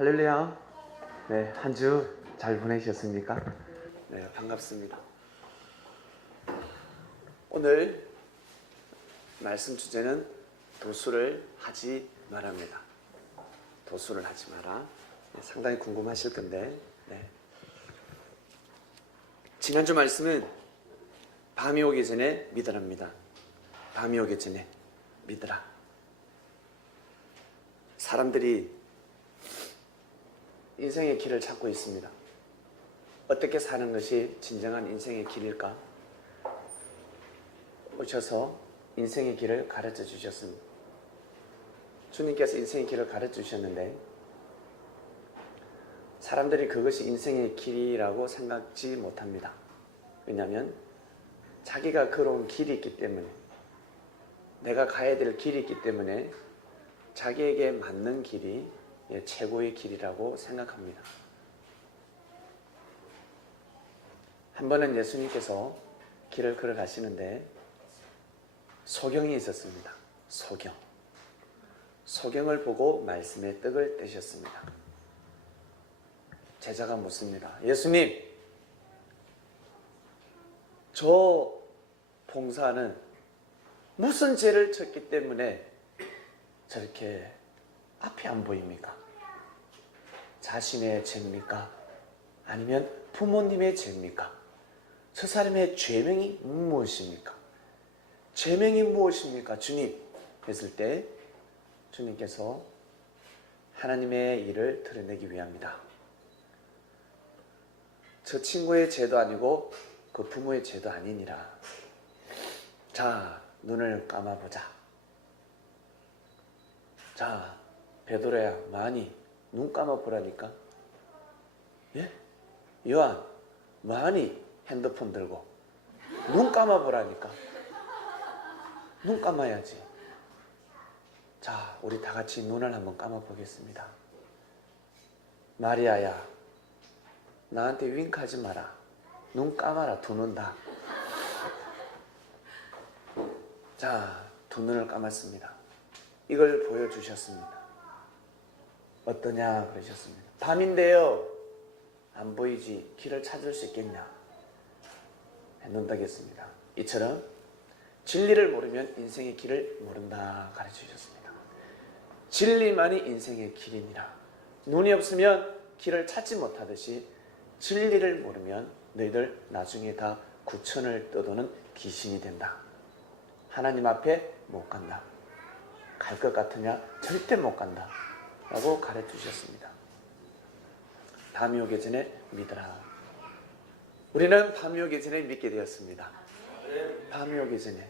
할렐루야. 네, 한 주 잘 보내셨습니까? 네, 반갑습니다. 오늘 말씀 주제는 도수를 하지 말합니다. 도수를 하지 마라. 네, 상당히 궁금하실 건데, 네. 지난주 말씀은 밤이 오기 전에 믿으랍니다. 밤이 오기 전에 믿으라. 사람들이 인생의 길을 찾고 있습니다. 어떻게 사는 것이 진정한 인생의 길일까? 오셔서 인생의 길을 가르쳐 주셨습니다. 주님께서 인생의 길을 가르쳐 주셨는데 사람들이 그것이 인생의 길이라고 생각지 못합니다. 왜냐하면 자기가 걸어온 길이 있기 때문에, 내가 가야 될 길이 있기 때문에 자기에게 맞는 길이 최고의 길이라고 생각합니다. 한 번은 예수님께서 길을 걸어가시는데 소경이 있었습니다. 소경을 보고 말씀의 떡을 떼셨습니다. 제자가 묻습니다. 예수님, 저 봉사는 무슨 죄를 졌기 때문에 저렇게 앞이 안 보입니까? 자신의 죄입니까? 아니면 부모님의 죄입니까? 저 사람의 죄명이 무엇입니까? 죄명이 무엇입니까? 주님 했을 때 주님께서 하나님의 일을 드러내기 위함이다. 저 친구의 죄도 아니고 그 부모의 죄도 아니니라. 자, 눈을 감아보자. 자, 베드로야, 많이 눈 감아보라니까. 예? 요한, 많이 핸드폰 들고 눈 감아보라니까. 눈 감아야지. 자, 우리 다 같이 눈을 한번 감아보겠습니다. 마리아야, 나한테 윙크하지 마라. 눈 감아라. 두 눈 다. 자, 두 눈을 감았습니다. 이걸 보여주셨습니다. 어떠냐 그러셨습니다. 밤인데요, 안 보이지? 길을 찾을 수 있겠냐? 눈 뜨겠습니다. 이처럼 진리를 모르면 인생의 길을 모른다 가르쳐 주셨습니다. 진리만이 인생의 길이니라. 눈이 없으면 길을 찾지 못하듯이 진리를 모르면 너희들 나중에 다 구천을 떠도는 귀신이 된다. 하나님 앞에 못 간다. 갈 것 같으냐? 절대 못 간다 라고 가르쳐 주셨습니다. 밤이 오기 전에 믿으라. 우리는 밤이 오기 전에 믿게 되었습니다. 밤이 오기 전에.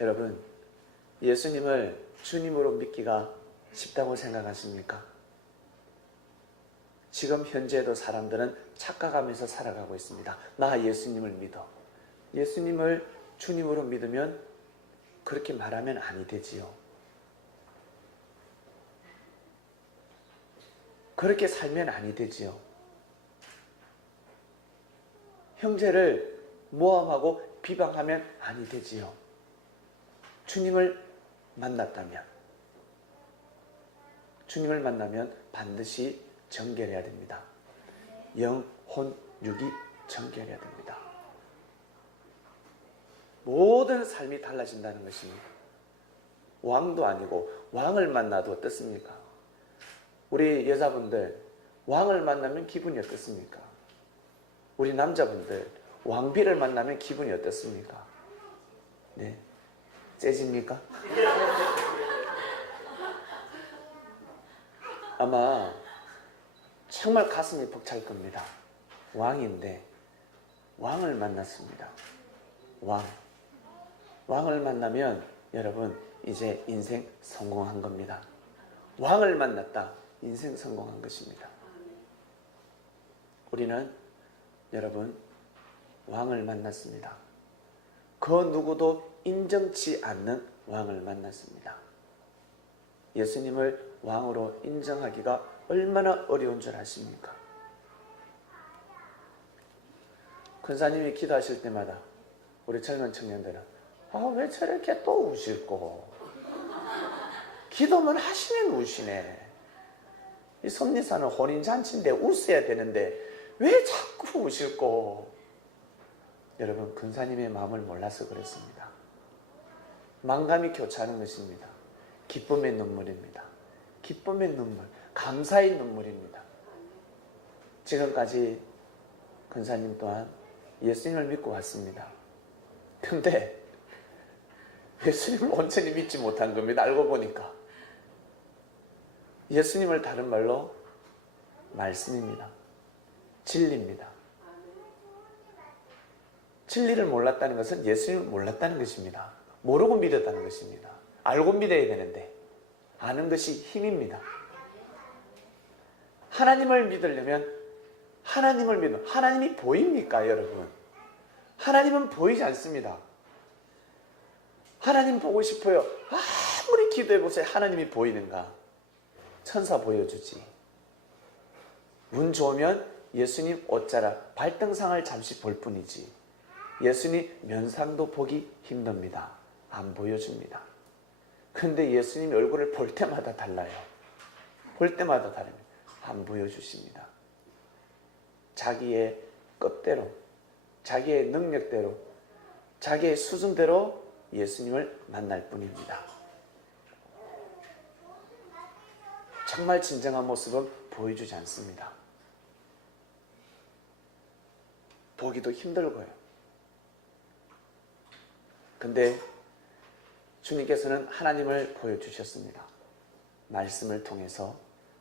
여러분, 예수님을 주님으로 믿기가 쉽다고 생각하십니까? 지금 현재도 사람들은 착각하면서 살아가고 있습니다. 나 예수님을 믿어. 예수님을 주님으로 믿으면 그렇게 말하면 아니 되지요. 그렇게 살면 아니 되지요. 형제를 모함하고 비방하면 아니 되지요. 주님을 만났다면, 주님을 만나면 반드시 정결해야 됩니다. 영, 혼, 육이 정결해야 됩니다. 모든 삶이 달라진다는 것입니다. 왕도 아니고 왕을 만나도 어떻습니까? 우리 여자분들 왕을 만나면 기분이 어떻습니까? 우리 남자분들 왕비를 만나면 기분이 어떻습니까? 네, 째집니까? 아마 정말 가슴이 벅찰 겁니다. 왕인데 왕을 만났습니다. 왕을 만나면 여러분 이제 인생 성공한 겁니다. 왕을 만났다. 인생 성공한 것입니다. 우리는 여러분 왕을 만났습니다. 그 누구도 인정치 않는 왕을 만났습니다. 예수님을 왕으로 인정하기가 얼마나 어려운 줄 아십니까? 권사님이 기도하실 때마다 우리 젊은 청년들은 왜 저렇게 또 우실꼬? 기도만 하시면 우시네. 이 섭리사는 혼인잔치인데 웃어야 되는데 왜 자꾸 우실꼬? 여러분, 근사님의 마음을 몰라서 그랬습니다. 만감이 교차하는 것입니다. 기쁨의 눈물입니다. 기쁨의 눈물, 감사의 눈물입니다. 지금까지 근사님 또한 예수님을 믿고 왔습니다. 근데 예수님을 온전히 믿지 못한 겁니다. 알고 보니까. 예수님을 다른 말로 말씀입니다. 진리입니다. 진리를 몰랐다는 것은 예수님을 몰랐다는 것입니다. 모르고 믿었다는 것입니다. 알고 믿어야 되는데 아는 것이 힘입니다. 하나님을 믿으려면 하나님을 믿는, 하나님이 보입니까, 여러분? 하나님은 보이지 않습니다. 하나님 보고 싶어요. 아무리 기도해보세요. 하나님이 보이는가? 천사 보여주지. 운 좋으면 예수님 옷자락, 발등상을 잠시 볼 뿐이지. 예수님 면상도 보기 힘듭니다. 안 보여줍니다. 근데 예수님 얼굴을 볼 때마다 달라요. 볼 때마다 다릅니다. 안 보여주십니다. 자기의 끝대로, 자기의 능력대로, 자기의 수준대로 예수님을 만날 뿐입니다. 정말 진정한 모습은 보여주지 않습니다. 보기도 힘들고요. 근데 주님께서는 하나님을 보여주셨습니다. 말씀을 통해서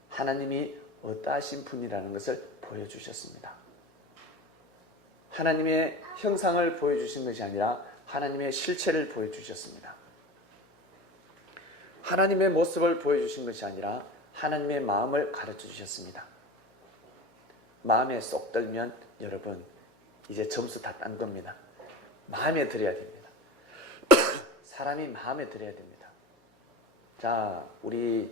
하나님이 어떠하신 분이라는 것을 보여주셨습니다. 하나님의 형상을 보여주신 것이 아니라 하나님의 실체를 보여주셨습니다. 하나님의 모습을 보여주신 것이 아니라 하나님의 마음을 가르쳐 주셨습니다. 마음에 쏙 들면 여러분 이제 점수 다 딴 겁니다. 마음에 들어야 됩니다. 사람이 마음에 들어야 됩니다. 자, 우리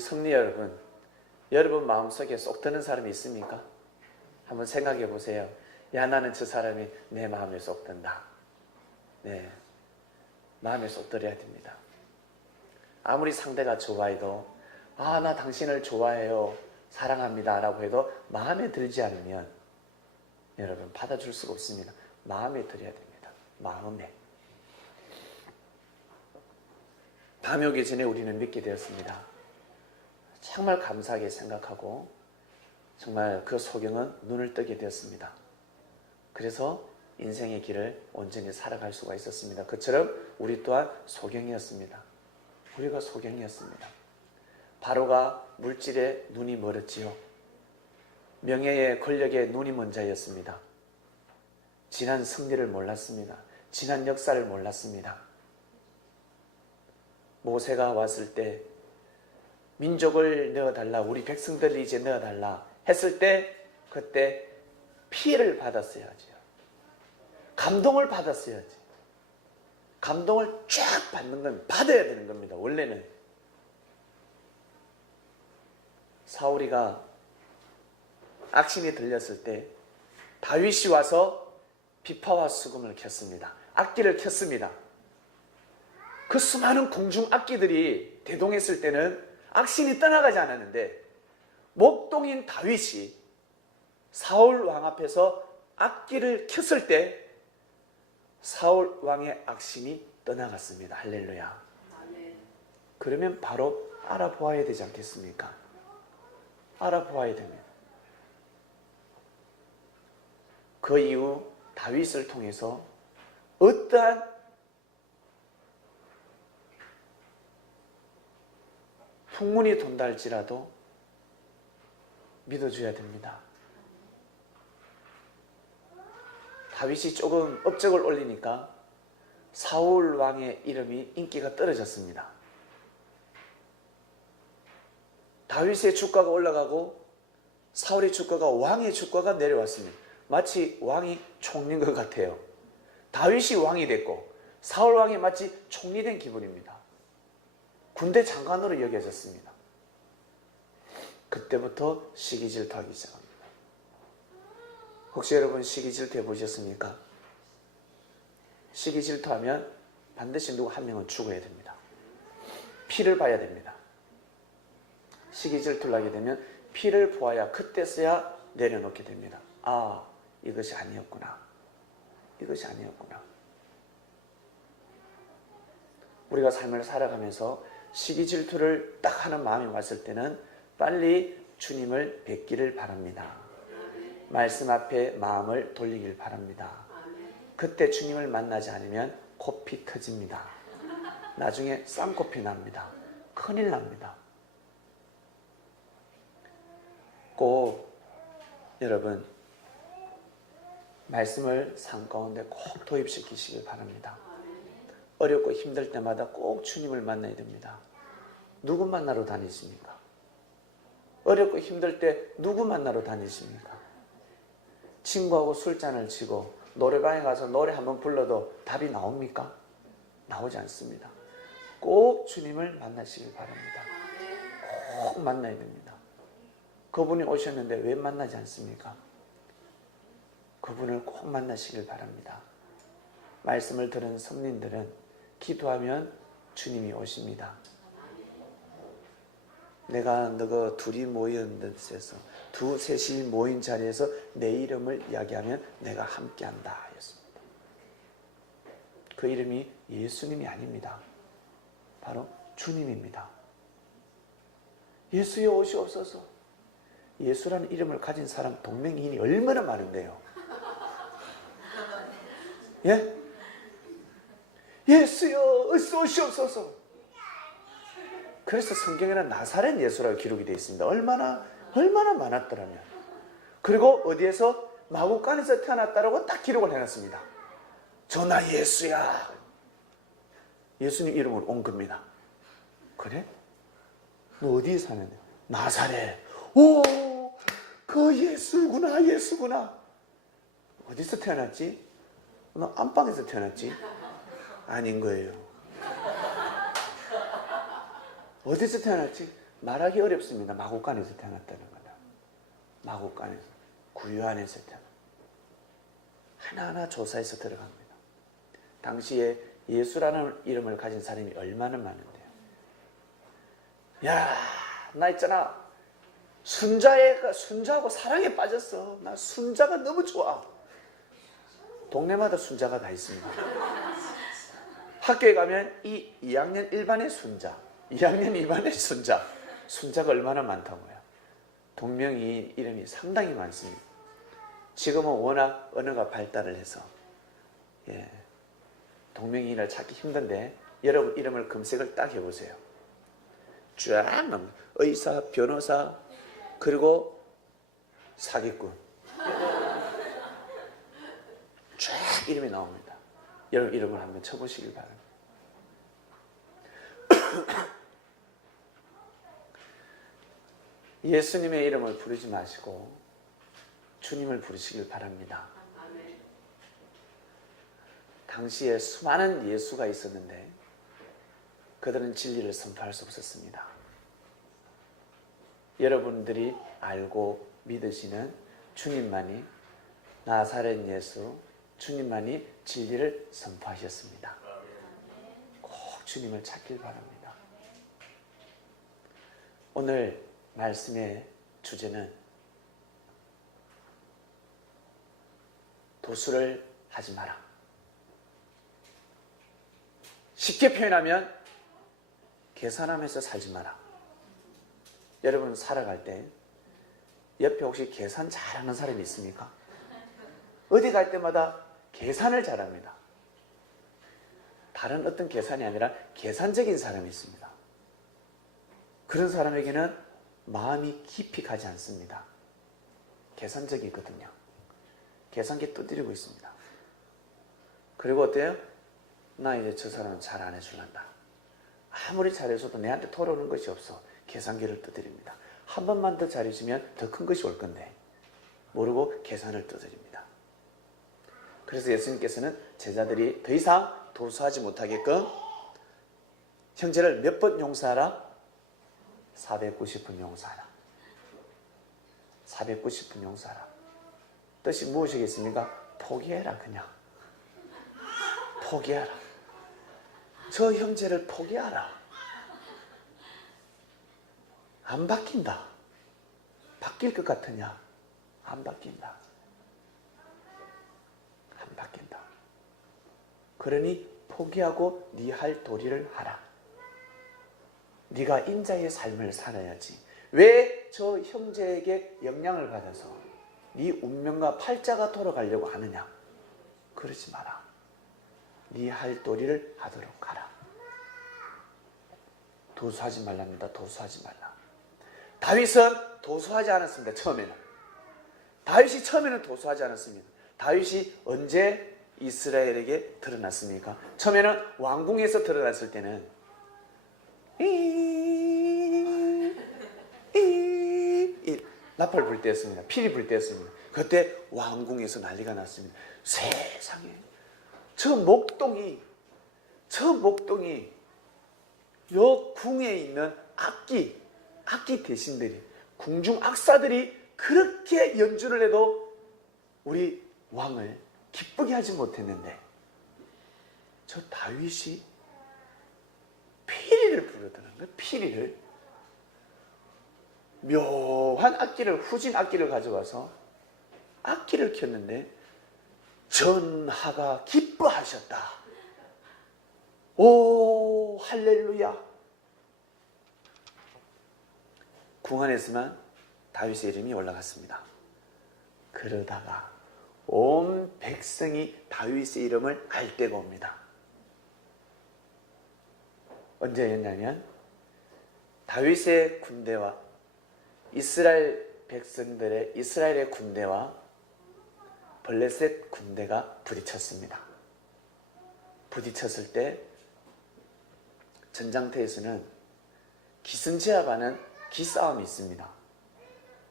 성리 여러분 마음속에 쏙 드는 사람이 있습니까? 한번 생각해 보세요. 야, 나는 저 사람이 내 마음에 쏙 든다. 네, 마음에 쏙 들어야 됩니다. 아무리 상대가 좋아해도 나 당신을 좋아해요, 사랑합니다 라고 해도 마음에 들지 않으면 여러분 받아줄 수가 없습니다. 마음에 들어야 됩니다. 마음에. 밤이 오기 전에 우리는 믿게 되었습니다. 정말 감사하게 생각하고 정말 그 소경은 눈을 뜨게 되었습니다. 그래서 인생의 길을 온전히 살아갈 수가 있었습니다. 그처럼 우리 또한 소경이었습니다. 우리가 소경이었습니다. 바로가 물질에 눈이 멀었지요. 명예의 권력에 눈이 먼 자였습니다. 지난 승리를 몰랐습니다. 지난 역사를 몰랐습니다. 모세가 왔을 때 민족을 넣어달라, 우리 백성들을 이제 넣어달라 했을 때 그때 피해를 받았어야죠. 감동을 받았어야지. 감동을 쫙 받는 건 받아야 되는 겁니다. 원래는 사울이가 악신이 들렸을 때 다윗이 와서 비파와 수금을 켰습니다. 악기를 켰습니다. 그 수많은 공중 악기들이 대동했을 때는 악신이 떠나가지 않았는데 목동인 다윗이 사울 왕 앞에서 악기를 켰을 때 사울 왕의 악신이 떠나갔습니다. 할렐루야. 그러면 바로 알아보아야 되지 않겠습니까? 알아보아야 됩니다. 그 이후 다윗을 통해서 어떠한 풍문이 돈다 할지라도 믿어줘야 됩니다. 다윗이 조금 업적을 올리니까 사울 왕의 이름이 인기가 떨어졌습니다. 다윗의 주가가 올라가고 사울의 주가가, 왕의 주가가 내려왔습니다. 마치 왕이 총리인 것 같아요. 다윗이 왕이 됐고 사울 왕이 마치 총리된 기분입니다. 군대 장관으로 여겨졌습니다. 그때부터 시기 질투하기 시작합니다. 혹시 여러분 시기 질투 해보셨습니까? 시기 질투하면 반드시 누구 한 명은 죽어야 됩니다. 피를 봐야 됩니다. 시기 질투를 하게 되면 피를 보아야 그때서야 내려놓게 됩니다. 아, 이것이 아니었구나. 이것이 아니었구나. 우리가 삶을 살아가면서 시기 질투를 딱 하는 마음이 왔을 때는 빨리 주님을 뵙기를 바랍니다. 말씀 앞에 마음을 돌리길 바랍니다. 그때 주님을 만나지 않으면 코피 터집니다. 나중에 쌍코피 납니다. 큰일 납니다. 꼭 여러분 말씀을 삶 가운데 꼭 도입시키시길 바랍니다. 어렵고 힘들 때마다 꼭 주님을 만나야 됩니다. 누구 만나러 다니십니까? 어렵고 힘들 때 누구 만나러 다니십니까? 친구하고 술잔을 치고 노래방에 가서 노래 한번 불러도 답이 나옵니까? 나오지 않습니다. 꼭 주님을 만나시길 바랍니다. 꼭 만나야 됩니다. 그분이 오셨는데 왜 만나지 않습니까? 그분을 꼭 만나시길 바랍니다. 말씀을 들은 성민들은 기도하면 주님이 오십니다. 내가 너가 둘이 모인 데서 두셋이 모인 자리에서 내 이름을 이야기하면 내가 함께한다 였습니다. 그 이름이 예수님이 아닙니다. 바로 주님입니다. 예수여 오시옵소서. 예수라는 이름을 가진 사람 동명이인이 얼마나 많은데요. 예? 예수여 어서 오시옵소서. 그래서 성경에는 나사렛 예수라고 기록이 되어 있습니다. 얼마나 많았더라면. 그리고 어디에서 마구간에서 태어났다라고 딱 기록을 해놨습니다. 저나 예수야. 예수님 이름으로 온 겁니다. 그래? 너 어디에 사는데? 나사렛. 오, 그 예수구나. 어디서 태어났지? 너 안방에서 태어났지? 아닌 거예요. 어디서 태어났지? 말하기 어렵습니다. 마구간에서 태어났다는 거다. 마구간에서, 구유 안에서 태어났다. 하나하나 조사해서 들어갑니다. 당시에 예수라는 이름을 가진 사람이 얼마나 많은데요. 야, 나 있잖아. 순자하고 사랑에 빠졌어. 나 순자가 너무 좋아. 동네마다 순자가 다 있습니다. 학교에 가면 2학년 1반의 순자, 2학년 2반의 순자, 순자가 얼마나 많다고요. 동명이인 이름이 상당히 많습니다. 지금은 워낙 언어가 발달을 해서 동명이인을 찾기 힘든데 여러분 이름을 검색을 딱 해보세요. 쫙 나옵니다. 의사, 변호사, 그리고 사기꾼 쫙 이름이 나옵니다. 여러분 이름을 한번 쳐보시길 바랍니다. 예수님의 이름을 부르지 마시고 주님을 부르시길 바랍니다. 당시에 수많은 예수가 있었는데 그들은 진리를 선포할 수 없었습니다. 여러분들이 알고 믿으시는 주님만이, 나사렛 예수 주님만이 진리를 선포하셨습니다. 꼭 주님을 찾길 바랍니다. 오늘 말씀의 주제는 도수를 하지 마라. 쉽게 표현하면 계산하면서 살지 마라. 여러분 살아갈 때 옆에 혹시 계산 잘하는 사람이 있습니까? 어디 갈 때마다 계산을 잘합니다. 다른 어떤 계산이 아니라 계산적인 사람이 있습니다. 그런 사람에게는 마음이 깊이 가지 않습니다. 계산적이거든요. 계산기 두드리고 있습니다. 그리고 어때요? 나 이제 저 사람은 잘 안 해줄란다. 아무리 잘해줘도 내한테 돌아오는 것이 없어. 계산기를 두드립니다. 한 번만 더 잘해주면 더 큰 것이 올 건데 모르고 계산을 두드립니다. 그래서 예수님께서는 제자들이 더 이상 도수하지 못하게끔 형제를 몇 번 용서하라? 490번 용서하라. 490번 용서하라. 뜻이 무엇이겠습니까? 포기해라. 그냥 포기하라. 저 형제를 포기하라. 안 바뀐다. 바뀔 것 같으냐? 안 바뀐다. 안 바뀐다. 그러니 포기하고 네 할 도리를 하라. 네가 인자의 삶을 살아야지. 왜 저 형제에게 영향을 받아서 네 운명과 팔자가 돌아가려고 하느냐? 그러지 마라. 네 할 도리를 하도록 하라. 도수하지 말랍니다. 도수하지 말라. 다윗은 도수하지 않았습니다. 처음에는. 다윗이 처음에는 도수하지 않았습니다. 다윗이 언제 이스라엘에게 드러났습니까? 처음에는 왕궁에서 드러났을 때는 나팔 불 때였습니다. 피리 불 때였습니다. 그때 왕궁에서 난리가 났습니다. 세상에 저 목동이 요 궁에 있는 악기 대신들이, 궁중 악사들이 그렇게 연주를 해도 우리 왕을 기쁘게 하지 못했는데 저 다윗이 피리를 부르더라는 거예요. 피리를. 묘한 악기를, 후진 악기를 가져와서 악기를 켰는데 전하가 기뻐하셨다. 오 할렐루야. 궁 안에서만 다윗의 이름이 올라갔습니다. 그러다가 온 백성이 다윗의 이름을 알 때가 옵니다. 언제였냐면 다윗의 군대와 이스라엘의 군대와 블레셋 군대가 부딪혔습니다. 부딪혔을 때 전장터에서는 기승제압하는 기싸움이 있습니다.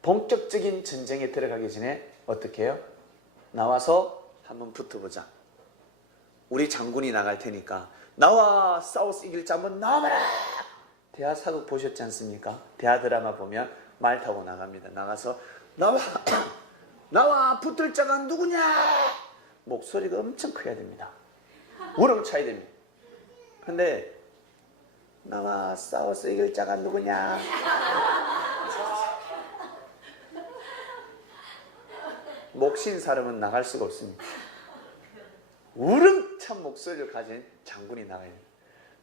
본격적인 전쟁에 들어가기 전에 어떻게 해요? 나와서 한번 붙어보자. 우리 장군이 나갈 테니까 나와 싸워서 이길 자 한번 나와봐라. 대하 사극 보셨지 않습니까? 대하 드라마 보면 말 타고 나갑니다. 나가서 나와 붙을 자가 누구냐? 목소리가 엄청 커야 됩니다. 우렁차야 됩니다. 근데 나와 싸워서 이길 자가 누구냐? 목신 사람은 나갈 수가 없습니다. 우렁찬 목소리를 가진 장군이 나가야 됩니다.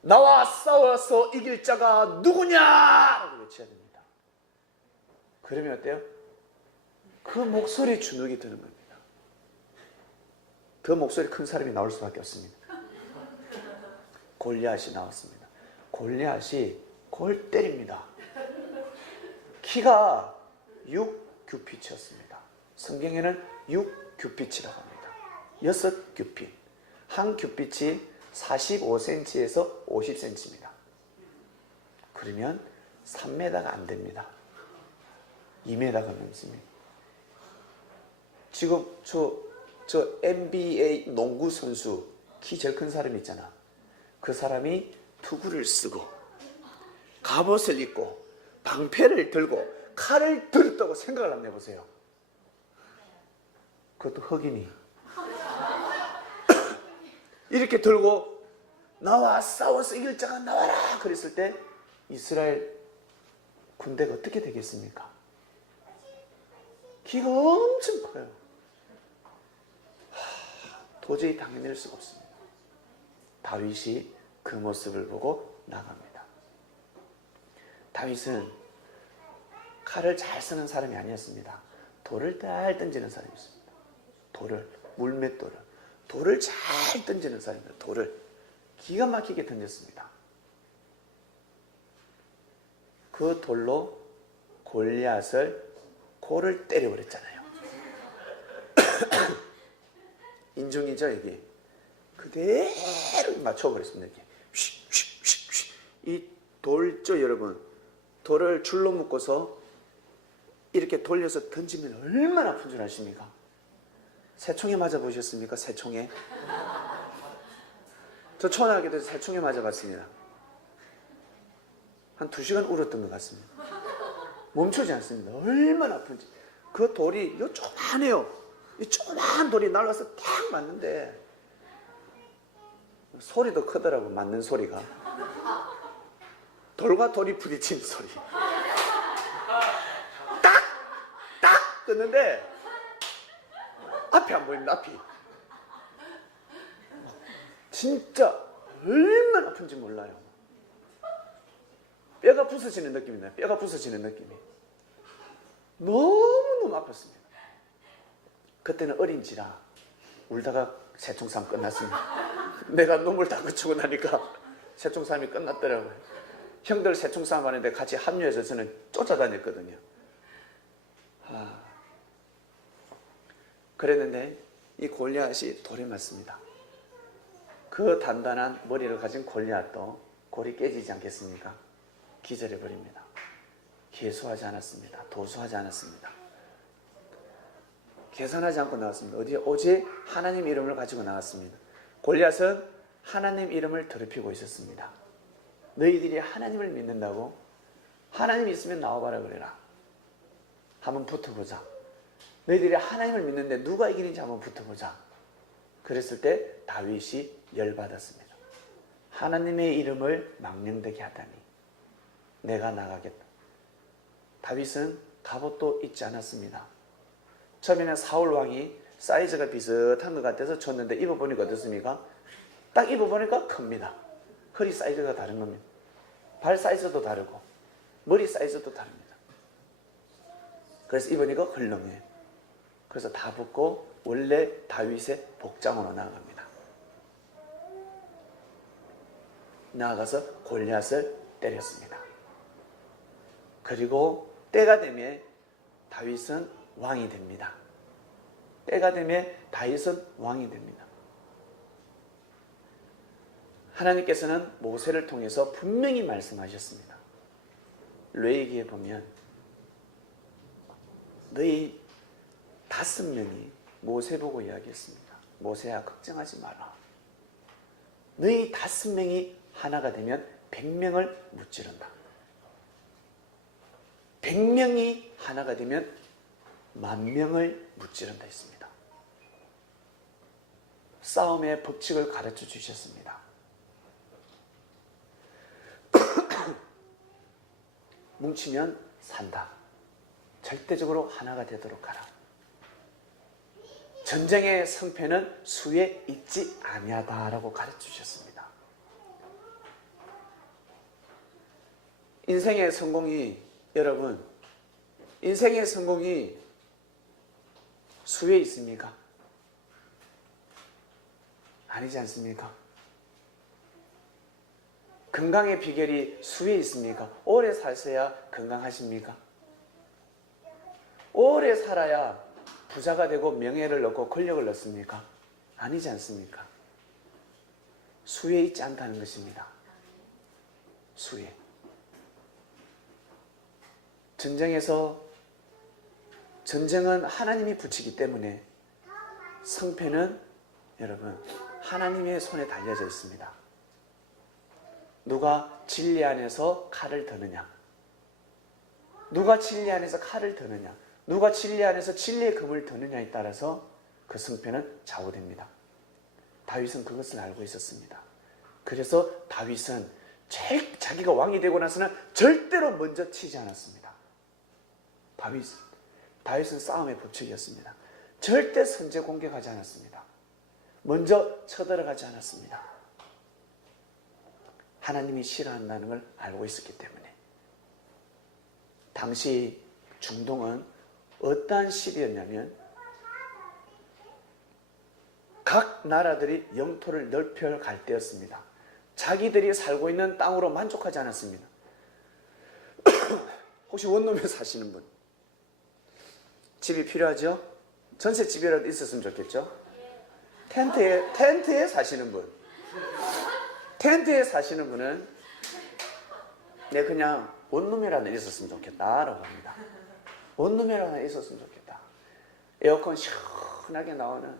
나와 싸워서 이길 자가 누구냐? 라고 외쳐야 됩니다. 그러면 어때요? 그 목소리 주눅이 드는 겁니다. 그 목소리 큰 사람이 나올 수밖에 없습니다. 골리앗이 나왔습니다. 골리앗이 골 때립니다. 키가 6규빗이었습니다. 성경에는 6규빗이라고 합니다. 6규빗. 한 규빗이 45cm에서 50cm입니다. 그러면 3m가 안 됩니다. 2m가 넘습니다. 지금 저 NBA 농구 선수 키 제일 큰 사람 있잖아. 그 사람이 투구를 쓰고 갑옷을 입고 방패를 들고 칼을 들었다고 생각을 한번 해보세요. 그것도 흑인이 이렇게 들고 나와 싸워서 이길 자가 나와라 그랬을 때 이스라엘 군대가 어떻게 되겠습니까? 키가 엄청 커요. 도저히 당해낼 수가 없습니다. 다윗이 그 모습을 보고 나갑니다. 다윗은 칼을 잘 쓰는 사람이 아니었습니다. 돌을 잘 던지는 사람이었습니다. 돌을 잘 던지는 사람입니다. 돌을 기가 막히게 던졌습니다. 그 돌로 골리앗을 코를 때려버렸잖아요. 인중이죠 이게. 그대로 맞춰버렸습니다. 이렇게. 이 돌죠 여러분. 돌을 줄로 묶어서 이렇게 돌려서 던지면 얼마나 아픈 줄 아십니까? 새총에 맞아보셨습니까? 새총에. 저 초등학교 때 새총에 맞아봤습니다. 한 2시간 울었던 것 같습니다. 멈추지 않습니다. 얼마나 아픈지. 그 돌이 요조만해요. 이 조그만 돌이 날라서 탁 맞는데 소리도 크더라고. 맞는 소리가. 돌과 돌이 부딪힌 소리. 껐는데 앞이 안 보입니다. 앞이. 진짜 얼마나 아픈지 몰라요. 뼈가 부서지는 느낌이네요. 뼈가 부서지는 느낌이. 너무너무 아팠습니다. 그때는 어린지라 울다가 새총싸움 끝났습니다. 내가 눈물 다 그치고 나니까 새총싸움이 끝났더라고요. 형들 새총싸움 하는데 같이 합류해서 저는 쫓아다녔거든요. 그랬는데 이 골리앗이 돌에 맞습니다. 그 단단한 머리를 가진 골리앗도 골이 깨지지 않겠습니까? 기절해 버립니다. 개수하지 않았습니다. 도수하지 않았습니다. 계산하지 않고 나왔습니다. 어디에? 오직 하나님 이름을 가지고 나왔습니다. 골리앗은 하나님 이름을 더럽히고 있었습니다. 너희들이 하나님을 믿는다고? 하나님 있으면 나와봐라 그래라. 한번 붙어보자. 너희들이 하나님을 믿는데 누가 이기는지 한번 붙어보자. 그랬을 때 다윗이 열받았습니다. 하나님의 이름을 망령되게 하다니 내가 나가겠다. 다윗은 갑옷도 입지 않았습니다. 처음에는 사울 왕이 사이즈가 비슷한 것 같아서 줬는데 입어보니까 어떻습니까? 딱 입어보니까 큽니다. 허리 사이즈가 다른 겁니다. 발 사이즈도 다르고 머리 사이즈도 다릅니다. 그래서 입으니까 헐렁해요. 그래서 다 벗고 원래 다윗의 복장으로 나아갑니다. 나아가서 골리앗을 때렸습니다. 그리고 때가 되면 다윗은 왕이 됩니다. 때가 되면 다윗은 왕이 됩니다. 하나님께서는 모세를 통해서 분명히 말씀하셨습니다. 레위기에 보면 너희 5명이 모세 보고 이야기했습니다. 모세야 걱정하지 마라. 너희 5명이 하나가 되면 100명을 무찌른다. 100명이 하나가 되면 10,000명을 무찌른다 했습니다. 싸움의 법칙을 가르쳐 주셨습니다. 뭉치면 산다. 절대적으로 하나가 되도록 하라. 전쟁의 성패는 수에 있지 아니하다라고 가르쳐 주셨습니다. 인생의 성공이 여러분 인생의 성공이 수에 있습니까? 아니지 않습니까? 건강의 비결이 수에 있습니까? 오래 사셔야 건강하십니까? 오래 살아야 부자가 되고 명예를 얻고 권력을 얻습니까? 아니지 않습니까? 수에 있지 않다는 것입니다. 수에. 전쟁은 하나님이 붙이기 때문에 성패는 여러분 하나님의 손에 달려져 있습니다. 누가 진리 안에서 칼을 드느냐, 누가 진리 안에서 칼을 드느냐, 누가 진리 안에서 진리의 금을 드느냐에 따라서 그 승패는 좌우됩니다. 다윗은 그것을 알고 있었습니다. 그래서 다윗은 자기가 왕이 되고 나서는 절대로 먼저 치지 않았습니다. 다윗은 싸움의 법칙이었습니다. 절대 선제 공격하지 않았습니다. 먼저 쳐들어가지 않았습니다. 하나님이 싫어한다는 걸 알고 있었기 때문에. 당시 중동은 어떠한 시대였냐면 각 나라들이 영토를 넓혀갈 때였습니다. 자기들이 살고 있는 땅으로 만족하지 않았습니다. 혹시 원룸에 사시는 분? 집이 필요하죠? 전셋집이라도 있었으면 좋겠죠? 텐트에 사시는 분. 텐트에 사시는 분은 그냥 원룸이라도 있었으면 좋겠다라고 합니다. 원룸이라도 있었으면 좋겠다. 에어컨 시원하게 나오는.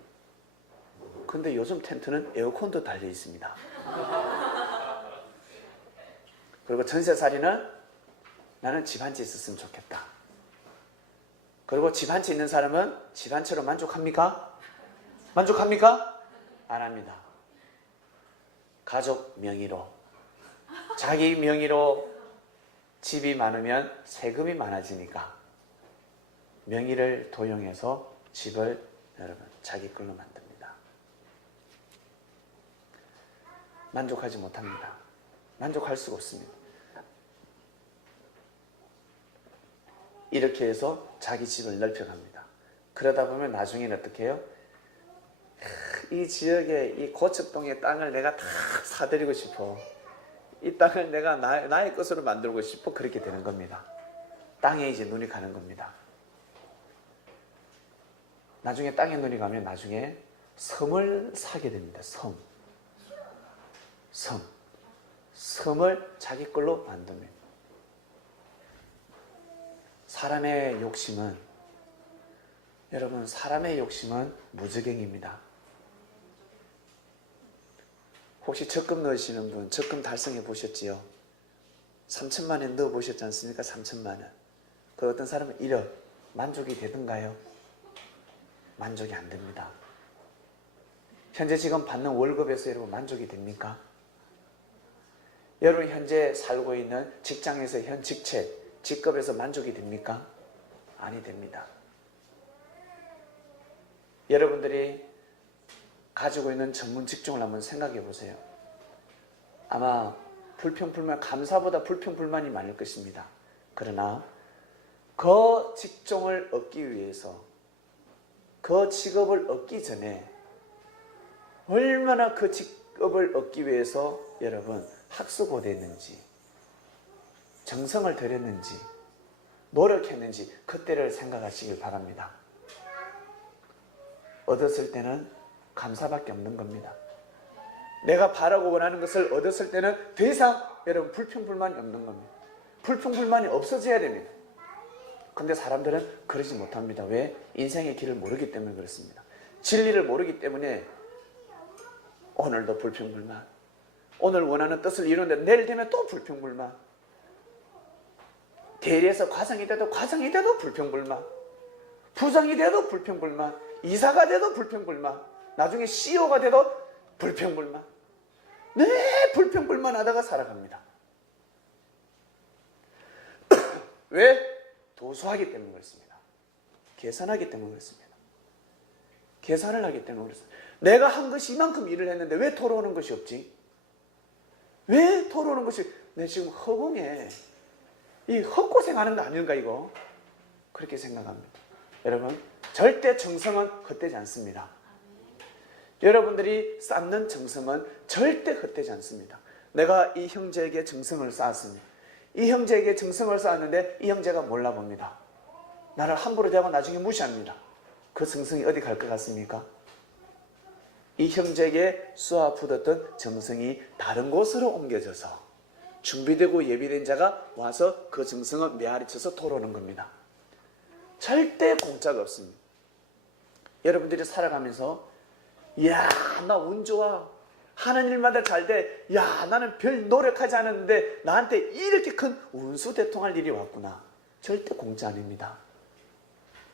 근데 요즘 텐트는 에어컨도 달려 있습니다. 그리고 전세살이는 나는 집 한 채 있었으면 좋겠다. 그리고 집 한 채 있는 사람은 집 한 채로 만족합니까? 만족합니까? 안 합니다. 가족 명의로, 자기 명의로 집이 많으면 세금이 많아지니까 명의를 도용해서 집을 여러분 자기 걸로 만듭니다. 만족하지 못합니다. 만족할 수가 없습니다. 이렇게 해서 자기 집을 넓혀갑니다. 그러다 보면 나중에는 어떻게 해요? 이 지역에 이 고척동의 땅을 내가 다 사들이고 싶어. 이 땅을 내가 나의 것으로 만들고 싶어. 그렇게 되는 겁니다. 땅에 이제 눈이 가는 겁니다. 나중에 땅에 눈이 가면 나중에 섬을 사게 됩니다. 섬을 자기 걸로 만듭니다. 사람의 욕심은 여러분 사람의 욕심은 무저갱입니다. 혹시 적금 넣으시는 분 적금 달성해 보셨지요? 3천만 원 넣어 보셨지 않습니까? 3천만 원. 그 어떤 사람은 1억 만족이 되던가요? 만족이 안 됩니다. 현재 지금 받는 월급에서 여러분 만족이 됩니까? 여러분 현재 살고 있는 직장에서 현 직급에서 만족이 됩니까? 아니 됩니다. 여러분들이 가지고 있는 전문 직종을 한번 생각해 보세요. 아마 불평불만, 감사보다 불평불만이 많을 것입니다. 그러나 그 직종을 얻기 위해서 그 직업을 얻기 전에 얼마나 그 직업을 얻기 위해서 여러분 학수고대했는지 정성을 들였는지 노력했는지 그때를 생각하시길 바랍니다. 얻었을 때는 감사밖에 없는 겁니다. 내가 바라고 원하는 것을 얻었을 때는 더 이상 여러분 불평불만이 없는 겁니다. 불평불만이 없어져야 됩니다. 근데 사람들은 그러지 못합니다. 왜? 인생의 길을 모르기 때문에 그렇습니다. 진리를 모르기 때문에 오늘도 불평불만, 오늘 원하는 뜻을 이루는데 내일 되면 또 불평불만, 대리에서 과장이 돼도 불평불만, 부장이 돼도 불평불만, 이사가 돼도 불평불만, 나중에 CEO가 돼도 불평불만, 네 불평불만 하다가 살아갑니다. 왜? 도수하기 때문에 그렇습니다. 계산하기 때문에 그렇습니다. 계산을 하기 때문에 그렇습니다. 내가 한 것이 이만큼 일을 했는데 왜 돌아오는 것이 없지? 왜 돌아오는 것이, 내 지금 허공에 이 헛고생하는 거 아닌가 이거? 그렇게 생각합니다. 여러분 절대 정성은 헛되지 않습니다. 여러분들이 쌓는 정성은 절대 헛되지 않습니다. 내가 이 형제에게 정성을 쌓았습니다. 이 형제에게 정성을 쌓았는데 이 형제가 몰라봅니다. 나를 함부로 대하고 나중에 무시합니다. 그 정성이 어디 갈 것 같습니까? 이 형제에게 쏘아 묻었던 정성이 다른 곳으로 옮겨져서 준비되고 예비된 자가 와서 그 정성을 메아리쳐서 돌아오는 겁니다. 절대 공짜가 없습니다. 여러분들이 살아가면서 이야 나 운 좋아, 하는 일마다 잘 돼, 야 나는 별 노력하지 않았는데 나한테 이렇게 큰 운수 대통할 일이 왔구나. 절대 공짜 아닙니다.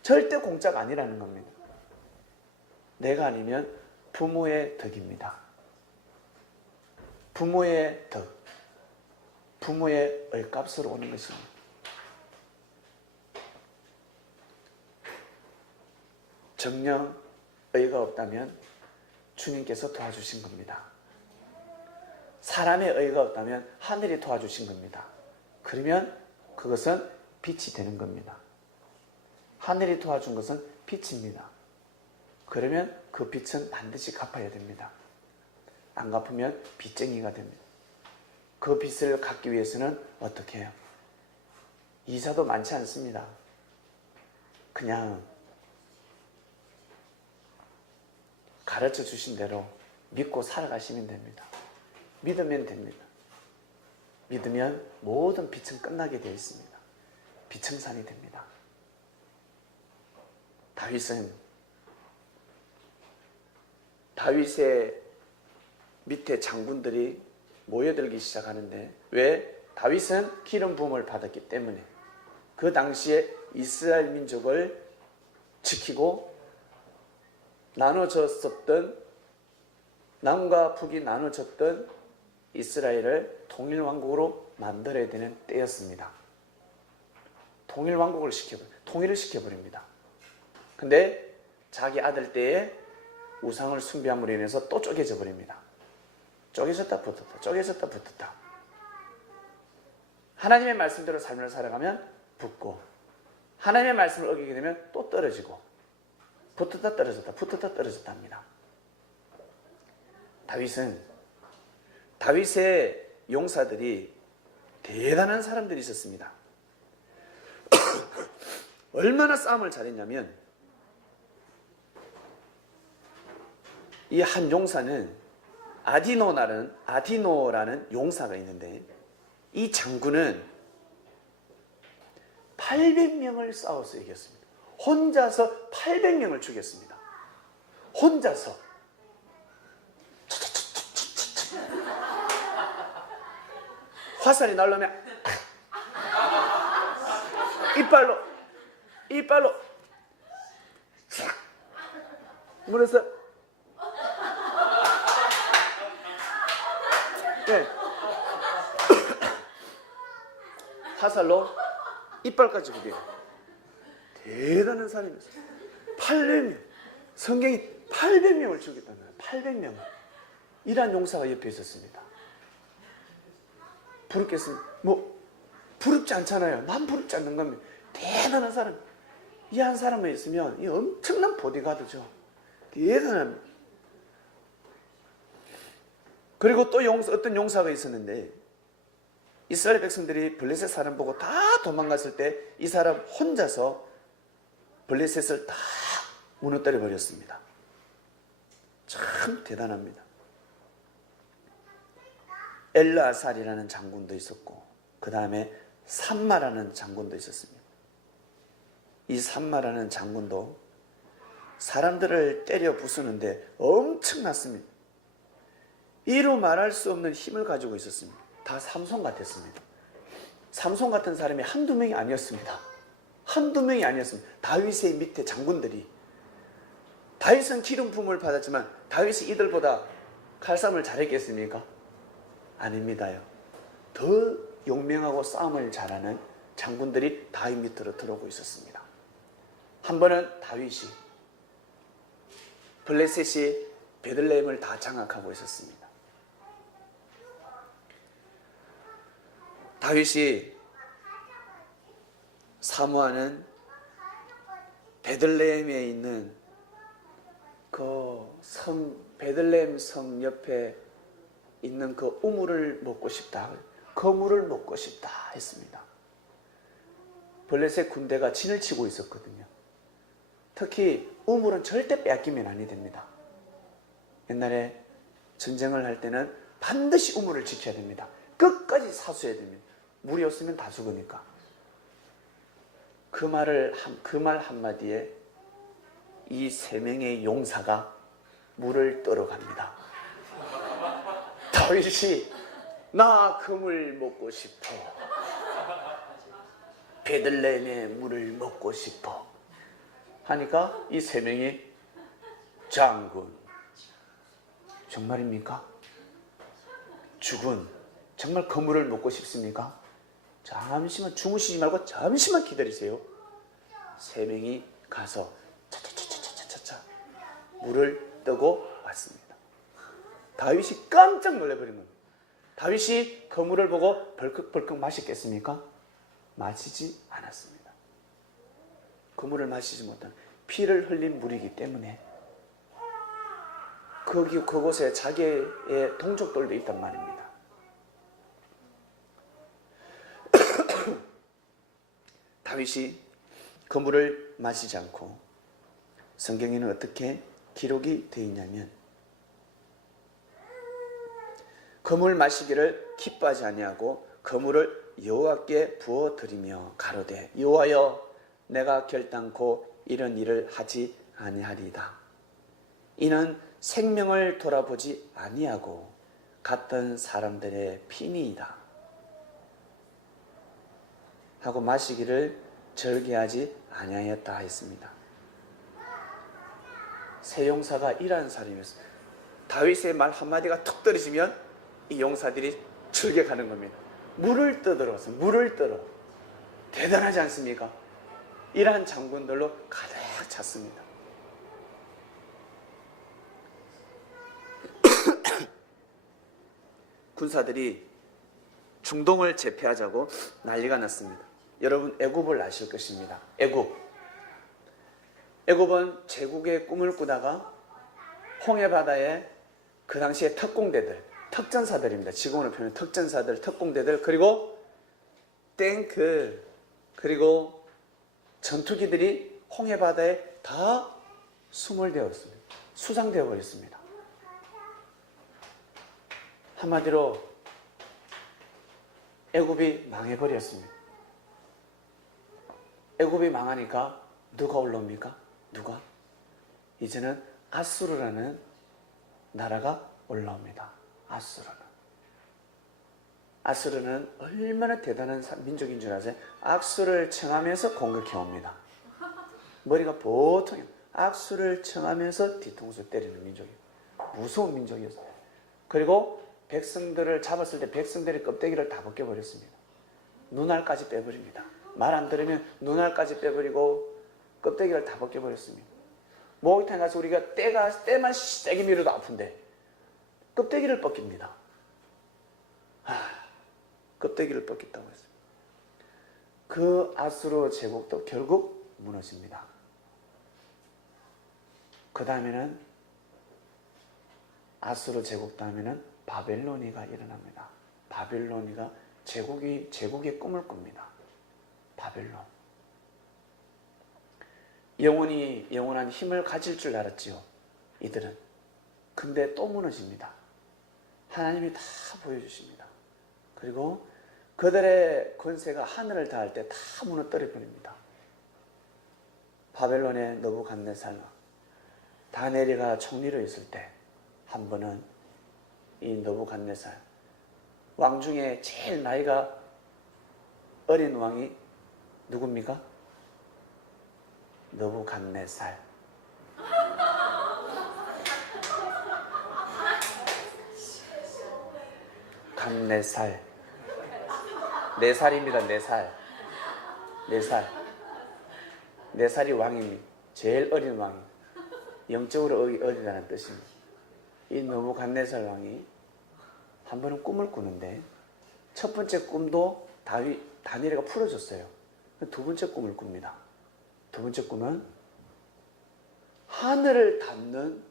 절대 공짜가 아니라는 겁니다. 내가 아니면 부모의 덕입니다. 부모의 덕, 부모의 얼값으로 오는 것입니다. 정녕 의가 없다면 주님께서 도와주신 겁니다. 사람의 의가 없다면 하늘이 도와주신 겁니다. 그러면 그것은 빛이 되는 겁니다. 하늘이 도와준 것은 빛입니다. 그러면 그 빛은 반드시 갚아야 됩니다. 안 갚으면 빚쟁이가 됩니다. 그 빚을 갚기 위해서는 어떻게 해요? 이자도 많지 않습니다. 그냥 가르쳐 주신 대로 믿고 살아가시면 됩니다. 믿으면 됩니다. 믿으면 모든 빚은 끝나게 되어 있습니다. 비청산이 됩니다. 다윗의 밑에 장군들이 모여들기 시작하는데, 왜? 다윗은 기름 부음을 받았기 때문에 그 당시에 이스라엘 민족을 지키고 나눠졌었던, 남과 북이 나눠졌던 이스라엘을 통일왕국으로 만들어야 되는 때였습니다. 통일을 시켜버립니다. 근데 자기 아들 때에 우상을 숭배함으로 인해서 또 쪼개져 버립니다. 쪼개졌다 붙었다, 쪼개졌다 붙었다. 하나님의 말씀대로 삶을 살아가면 붙고, 하나님의 말씀을 어기게 되면 또 떨어지고, 붙었다 떨어졌다, 붙었다 떨어졌다 합니다. 다윗의 용사들이 대단한 사람들이 있었습니다. 얼마나 싸움을 잘했냐면, 이 한 용사는 아디노라는 용사가 있는데, 이 장군은 800명을 싸워서 이겼습니다. 혼자서 800명을 죽였습니다. 혼자서. 화살이 날라오면 이빨로 물어서 화살로 이빨까지 죽여요. 대단한 사람이었어요. 800명. 성경이 800명을 죽였다는 거예요. 800명을. 이란 용사가 옆에 있었습니다. 부럽겠습니다. 부럽지 않잖아요. 난 부럽지 않는 겁니다. 대단한 사람. 이 한 사람만 있으면 이 엄청난 보디가드죠. 대단합니다. 그리고 또 어떤 용사가 있었는데, 이스라엘 백성들이 블레셋 사람 보고 다 도망갔을 때 이 사람 혼자서 블레셋을 다 무너뜨려 버렸습니다. 참 대단합니다. 엘르아살이라는 장군도 있었고, 그 다음에 삼마라는 장군도 있었습니다. 이 삼마라는 장군도 사람들을 때려 부수는데 엄청났습니다. 이루 말할 수 없는 힘을 가지고 있었습니다. 다 삼손 같았습니다. 삼손 같은 사람이 한두 명이 아니었습니다. 한두 명이 아니었습니다. 다윗의 밑에 장군들이. 다윗은 기름 부음을 받았지만 다윗이 이들보다 칼싸움을 잘했겠습니까? 아닙니다요. 더 용맹하고 싸움을 잘하는 장군들이 다윗 밑으로 들어오고 있었습니다. 한 번은 다윗이 블레셋이 베들레헴을 다 장악하고 있었습니다. 다윗이 사모하는 베들레헴에 있는 그 베들레헴 성 옆에 있는 그 우물을 먹고 싶다. 그 물을 먹고 싶다 했습니다. 블레셋 군대가 진을 치고 있었거든요. 특히 우물은 절대 빼앗기면 아니 됩니다. 옛날에 전쟁을 할 때는 반드시 우물을 지켜야 됩니다. 끝까지 사수해야 됩니다. 물이 없으면 다 죽으니까. 그 말 한마디에 이 세 명의 용사가 물을 떠러 갑니다. 다윗이 나 그 물 먹고 싶어. 베들레헴의 물을 먹고 싶어 하니까 이 세 명이 장군, 정말입니까? 죽은 정말 그 물을 먹고 싶습니까? 잠시만 주무시지 말고 잠시만 기다리세요. 세 명이 가서 차차차차차차 물을 뜨고 왔습니다. 다윗이 깜짝 놀라버린 겁니다. 다윗이 그 물을 보고 벌컥벌컥 마셨겠습니까? 마시지 않았습니다. 그 물을 마시지 못한 피를 흘린 물이기 때문에 그곳에 자기의 동족들도 있단 말입니다. 다윗이 그 물을 마시지 않고 성경에는 어떻게 기록이 되어 있냐면 그 물 마시기를 기뻐하지 아니하고 그 물을 여호와께 부어드리며 가로되 여호와여 내가 결단코 이런 일을 하지 아니하리이다. 이는 생명을 돌아보지 아니하고 갔던 사람들의 피니이다 하고 마시기를 절개하지 아니하였다 했습니다. 세 용사가 이러한 사람이었습니다. 다윗의 말 한마디가 툭 떨어지면 이 용사들이 출격하는 겁니다. 물을 떠들어서 물을 떠러 대단하지 않습니까? 이러한 장군들로 가득 찼습니다. 군사들이 중동을 제패하자고 난리가 났습니다. 여러분 애굽을 아실 것입니다. 애굽은 제국의 꿈을 꾸다가 홍해바다에 그 당시에 특공대들, 특전사들입니다. 지금으로 표현하면 특전사들, 특공대들, 그리고 탱크, 그리고 전투기들이 홍해바다에 다 수몰되었습니다. 수상되어 버렸습니다. 한마디로 애굽이 망해버렸습니다. 애굽이 망하니까 누가 올라옵니까? 누가? 이제는 아수르라는 나라가 올라옵니다. 아수르는 얼마나 대단한 민족인 줄 아세요? 악수를 청하면서 공격해옵니다. 머리가 보통이에요. 악수를 청하면서 뒤통수 때리는 민족이에요. 무서운 민족이었어요. 그리고 백성들을 잡았을 때 백성들의 껍데기를 다 벗겨버렸습니다. 눈알까지 빼버립니다. 말 안 들으면 눈알까지 빼버리고 껍데기를 다 벗겨버렸습니다. 목욕탕에 가서 우리가 때만 세게 밀어도 아픈데 껍데기를 벗깁니다. 껍데기를 벗겼다고 했습니다. 그 아수르 제국도 결국 무너집니다. 그 다음에는 아수르 제국 다음에는 바벨로니가 일어납니다. 바벨로니가 제국의 꿈을 꿉니다. 바벨론. 영원한 힘을 가질 줄 알았지요. 이들은. 근데 또 무너집니다. 하나님이 다 보여주십니다. 그리고 그들의 권세가 하늘을 닿을 때 다 무너뜨려 버립니다. 바벨론의 느부갓네살, 다니엘이가 총리로 있을 때 한 번은 이 느부갓네살 왕 중에 제일 나이가 어린 왕이 누굽니까? 느부갓네살. 갓네살. 4살입니다. 4살. 4살이 왕입니다. 제일 어린 왕이. 영적으로 어리다는 뜻입니다. 이 느부갓네살 왕이 한 번은 꿈을 꾸는데 첫 번째 꿈도 다니엘이가 풀어줬어요. 두 번째 꿈을 꿉니다. 두 번째 꿈은 하늘을 닿는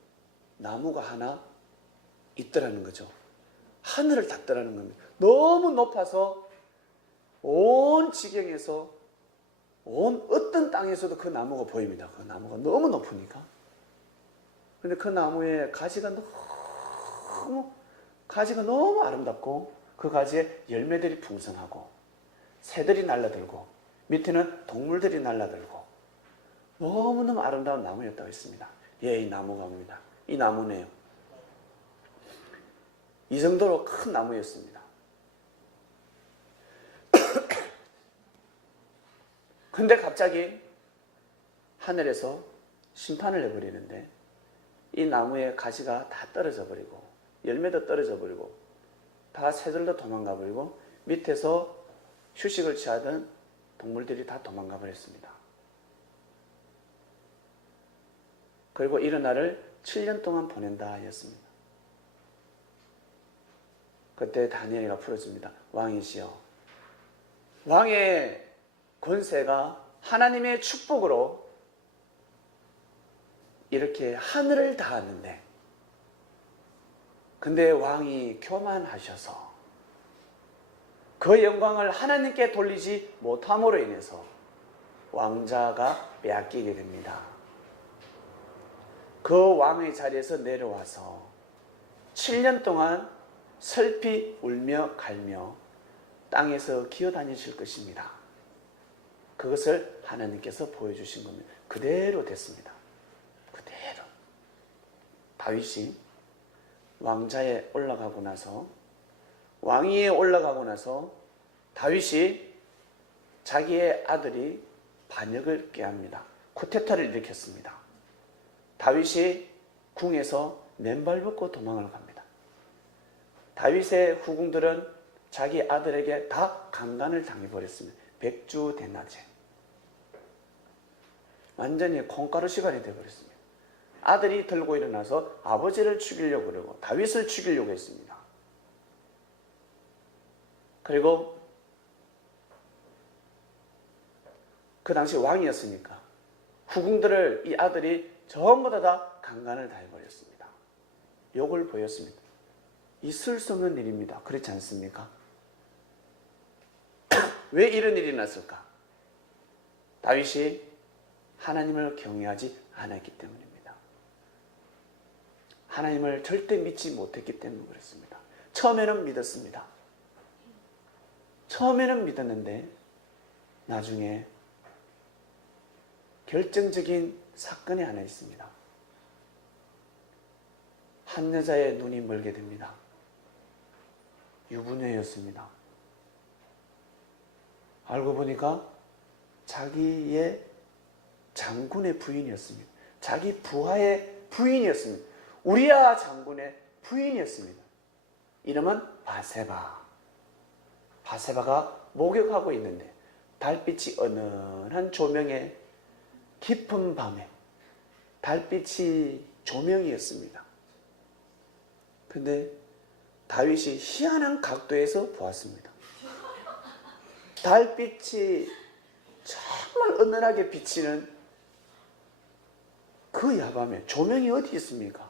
나무가 하나 있더라는 거죠. 하늘을 닿더라는 겁니다. 너무 높아서 온 지경에서 온 어떤 땅에서도 그 나무가 보입니다. 그 나무가 너무 높으니까. 근데 그 나무의 가지가 너무 아름답고 그 가지에 열매들이 풍성하고 새들이 날라들고 밑에는 동물들이 날라들고 너무너무 아름다운 나무였다고 했습니다. 예, 이 나무가 뭡니다. 이 나무네요. 이 정도로 큰 나무였습니다. 근데 갑자기 하늘에서 심판을 해버리는데 이 나무의 가지가 다 떨어져 버리고 열매도 떨어져 버리고 다 새들도 도망가 버리고 밑에서 휴식을 취하던 동물들이 다 도망가 버렸습니다. 그리고 이런 날을 7년 동안 보낸다 하였습니다. 그때 다니엘이가 풀어줍니다. 왕이시여, 왕의 권세가 하나님의 축복으로 이렇게 하늘을 닿았는데 근데 왕이 교만하셔서 그 영광을 하나님께 돌리지 못함으로 인해서 왕자가 빼앗기게 됩니다. 그 왕의 자리에서 내려와서 7년 동안 슬피 울며 갈며 땅에서 기어다니실 것입니다. 그것을 하나님께서 보여주신 겁니다. 그대로 됐습니다. 그대로. 다윗이 왕자에 올라가고 나서 왕위에 올라가고 나서 다윗이 자기의 아들이 반역을 꾀합니다. 쿠데타를 일으켰습니다. 다윗이 궁에서 맨발 벗고 도망을 갑니다. 다윗의 후궁들은 자기 아들에게 다 강간을 당해버렸습니다. 백주 대낮에 완전히 콩가루 시간이 되어버렸습니다. 아들이 들고 일어나서 아버지를 죽이려고 그러고 다윗을 죽이려고 했습니다. 그리고 그 당시 왕이었으니까 후궁들을 이 아들이 전부 다 강간을 다 해버렸습니다. 욕을 보였습니다. 있을 수 없는 일입니다. 그렇지 않습니까? 왜 이런 일이 났을까? 다윗이 하나님을 경외하지 않았기 때문입니다. 하나님을 절대 믿지 못했기 때문에 그렇습니다. 처음에는 믿었습니다. 처음에는 믿었는데 나중에 결정적인 사건이 하나 있습니다. 한 여자의 눈이 멀게 됩니다. 유부녀였습니다. 알고 보니까 자기의 장군의 부인이었습니다. 자기 부하의 부인이었습니다. 우리야 장군의 부인이었습니다. 이름은 바세바. 바세바가 목욕하고 있는데 달빛이 은은한 조명에 깊은 밤에 달빛이 조명이었습니다. 근데 다윗이 희한한 각도에서 보았습니다. 달빛이 정말 은은하게 비치는 그 야밤에 조명이 어디 있습니까?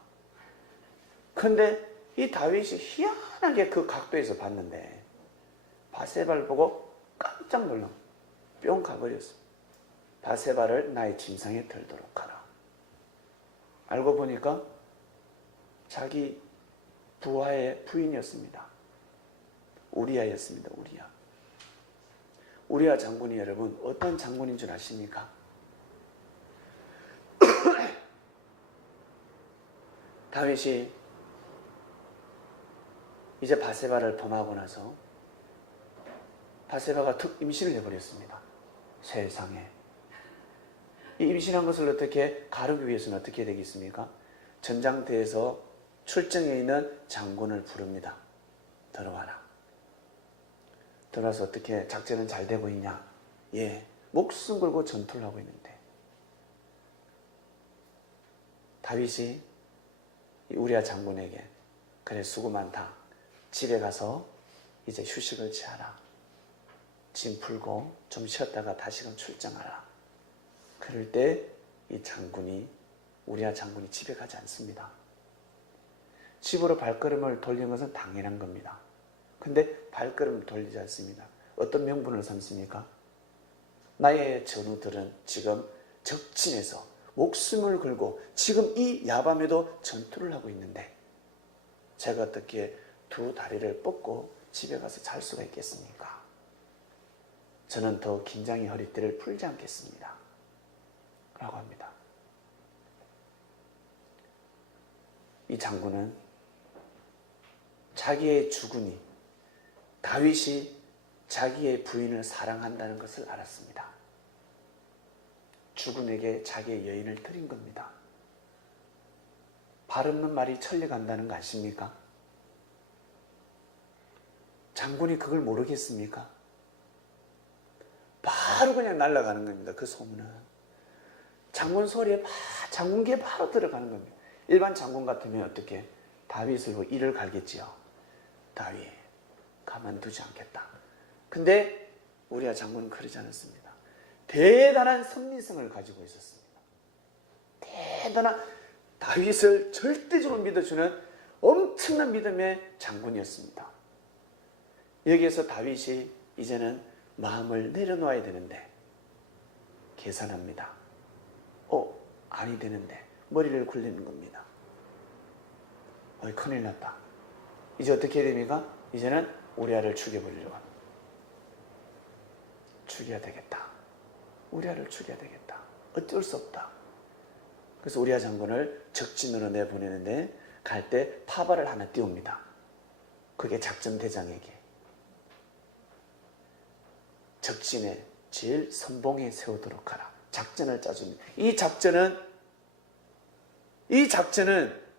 근데 이 다윗이 희한하게 그 각도에서 봤는데 바세바를 보고 깜짝 놀라 뿅 가버렸어요. 바세바를 나의 침상에 들도록 하라. 알고 보니까 자기 부하의 부인이었습니다. 우리아였습니다. 우리아. 우리아 장군이 여러분 어떤 장군인 줄 아십니까? 다윗이 이제 바세바를 범하고 나서 바세바가 임신을 해버렸습니다. 세상에. 이 임신한 것을 어떻게 가르기 위해서는 어떻게 되겠습니까? 전장터에서 출정해 있는 장군을 부릅니다. 들어와라. 들어와서 어떻게 작전은 잘 되고 있냐? 예, 목숨 걸고 전투를 하고 있는데 다윗이 우리아 장군에게 그래 수고 많다. 집에 가서 이제 휴식을 취하라. 짐 풀고 좀 쉬었다가 다시금 출정하라. 그럴 때 이 장군이 우리아 장군이 집에 가지 않습니다. 집으로 발걸음을 돌리는 것은 당연한 겁니다. 근데 발걸음을 돌리지 않습니다. 어떤 명분을 삼습니까? 나의 전우들은 지금 적진에서 목숨을 걸고 지금 이 야밤에도 전투를 하고 있는데 제가 어떻게 두 다리를 뻗고 집에 가서 잘 수가 있겠습니까? 저는 더 긴장의 허리띠를 풀지 않겠습니다. 라고 합니다. 이 장군은 자기의 주군이 다윗이 자기의 부인을 사랑한다는 것을 알았습니다. 주군에게 자기의 여인을 드린 겁니다. 발 없는 말이 천리 간다는 거 아십니까? 장군이 그걸 모르겠습니까? 바로 그냥 날아가는 겁니다. 그 소문은. 장군 소리에 장군기에 바로 들어가는 겁니다. 일반 장군 같으면 어떻게? 다윗을 이를 갈겠지요. 다윗 가만두지 않겠다. 근데 우리아 장군은 그러지 않았습니다. 대단한 선민성을 가지고 있었습니다. 대단한 다윗을 절대적으로 믿어주는 엄청난 믿음의 장군이었습니다. 여기에서 다윗이 이제는 마음을 내려놓아야 되는데 계산합니다. 아니 되는데 머리를 굴리는 겁니다. 큰일 났다. 이제 어떻게 해야 됩니까? 이제는 우리아를 죽여버리려고 합니다. 죽여야 되겠다. 우리아를 죽여야 되겠다. 어쩔 수 없다. 그래서 우리아 장군을 적진으로 내보내는데 갈 때 파발을 하나 띄웁니다. 그게 작전 대장에게. 적진에 제일 선봉에 세우도록 하라. 작전을 짜줍니다. 이 작전은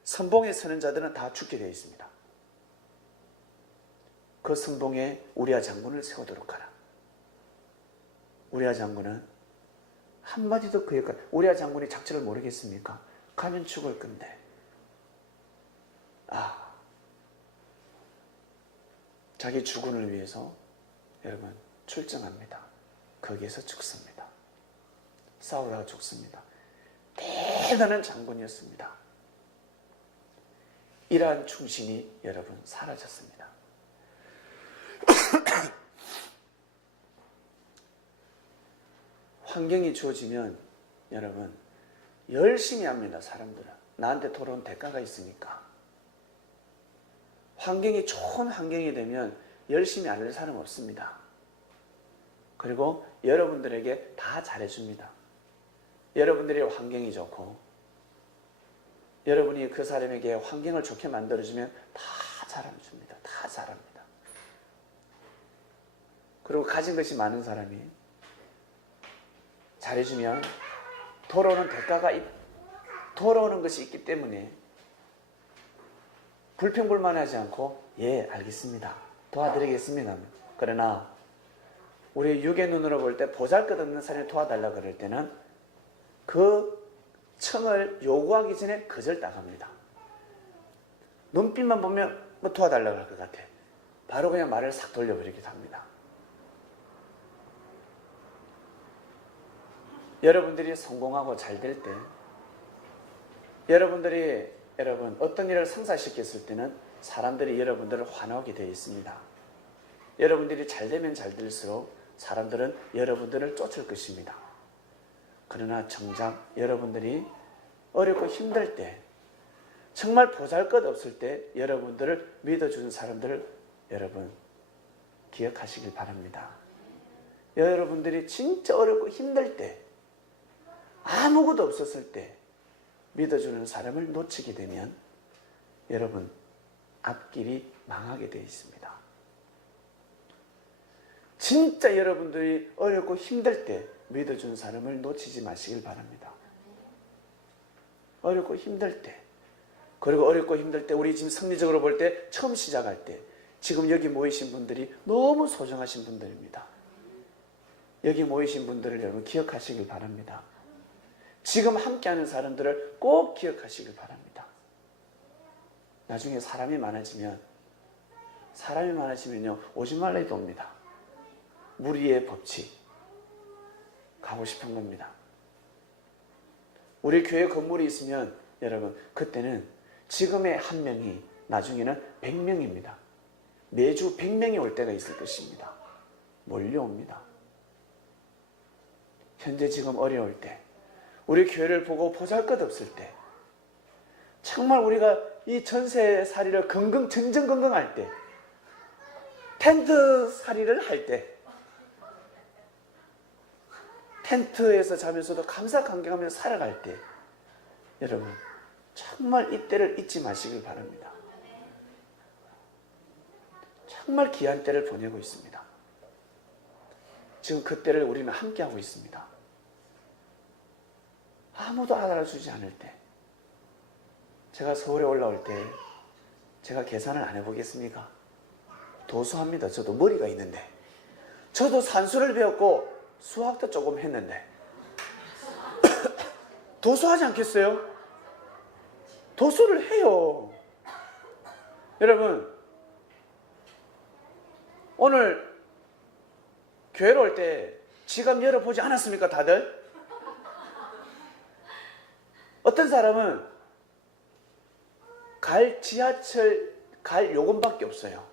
선봉에 서는 자들은 다 죽게 되어 있습니다. 그 선봉에 우리아 장군을 세우도록 하라. 우리아 장군은 한마디도 그 역할, 우리아 장군이 작전을 모르겠습니까? 가면 죽을 건데. 자기 주군을 위해서 여러분 출정합니다. 거기에서 죽습니다. 싸우다가 죽습니다. 대단한 장군이었습니다. 이러한 충신이 여러분 사라졌습니다. 환경이 주어지면 여러분 열심히 합니다. 사람들은 나한테 돌아온 대가가 있으니까. 환경이 좋은 환경이 되면 열심히 안 할 사람 없습니다. 그리고 여러분들에게 다 잘해줍니다. 여러분들의 환경이 좋고 여러분이 그 사람에게 환경을 좋게 만들어주면 다 잘해줍니다. 다 잘합니다. 그리고 가진 것이 많은 사람이 잘해주면 돌아오는 대가가 돌아오는 것이 있기 때문에 불평불만하지 않고 예 알겠습니다. 도와드리겠습니다. 그러나 우리 육의 눈으로 볼 때 보잘것없는 사람이 도와달라 그럴 때는 그 청을 요구하기 전에 거절당합니다. 눈빛만 보면 뭐 도와달라고 할 것 같아. 바로 그냥 말을 싹 돌려버리기도 합니다. 여러분들이 성공하고 잘 될 때 여러분 어떤 일을 성사시켰을 때는 사람들이 여러분들을 환호하게 되어 있습니다. 여러분들이 잘 되면 잘 될수록 사람들은 여러분들을 쫓을 것입니다. 그러나 정작 여러분들이 어렵고 힘들 때 정말 보잘것없을 때 여러분들을 믿어주는 사람들을 여러분 기억하시길 바랍니다. 여러분들이 진짜 어렵고 힘들 때 아무것도 없었을 때 믿어주는 사람을 놓치게 되면 여러분 앞길이 망하게 되어 있습니다. 진짜 여러분들이 어렵고 힘들 때 믿어주는 사람을 놓치지 마시길 바랍니다. 어렵고 힘들 때, 그리고 어렵고 힘들 때 우리 지금 성리적으로 볼 때 처음 시작할 때 지금 여기 모이신 분들이 너무 소중하신 분들입니다. 여기 모이신 분들을 여러분 기억하시길 바랍니다. 지금 함께하는 사람들을 꼭 기억하시길 바랍니다. 나중에 사람이 많아지면요 오지 말라 해도 옵니다. 무리의 법칙 가고 싶은 겁니다. 우리 교회 건물이 있으면 여러분 그때는 지금의 한 명이 나중에는 100명입니다. 매주 100명이 올 때가 있을 것입니다. 몰려옵니다. 현재 지금 어려울 때 우리 교회를 보고 보잘것없을 때 정말 우리가 이 전세살이를 전전긍긍할 때 텐트살이를 할 때 텐트에서 자면서도 감사감격하면서 살아갈 때 여러분 정말 이때를 잊지 마시길 바랍니다. 정말 귀한 때를 보내고 있습니다. 지금 그 때를 우리는 함께하고 있습니다. 아무도 알아주지 않을 때 제가 서울에 올라올 때 제가 계산을 안 해보겠습니까? 도수합니다. 저도 머리가 있는데 저도 산수를 배웠고 수학도 조금 했는데 도수하지 않겠어요? 도수를 해요. 여러분 오늘 교회로 올 때 지갑 열어보지 않았습니까 다들? 어떤 사람은 지하철 갈 요금밖에 없어요.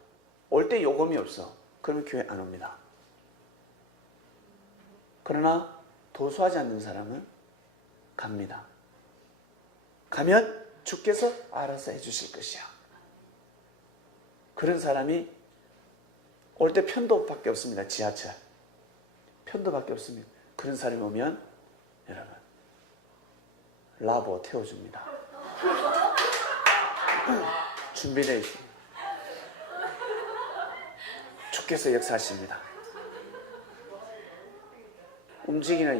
올 때 요금이 없어. 그러면 교회 안 옵니다. 그러나 도수하지 않는 사람은 갑니다. 가면 주께서 알아서 해주실 것이야. 그런 사람이 올 때 편도밖에 없습니다. 지하철 편도밖에 없습니다. 그런 사람이 오면 여러분 라보 태워줍니다. 준비되어 있습니다. 주께서 역사하십니다.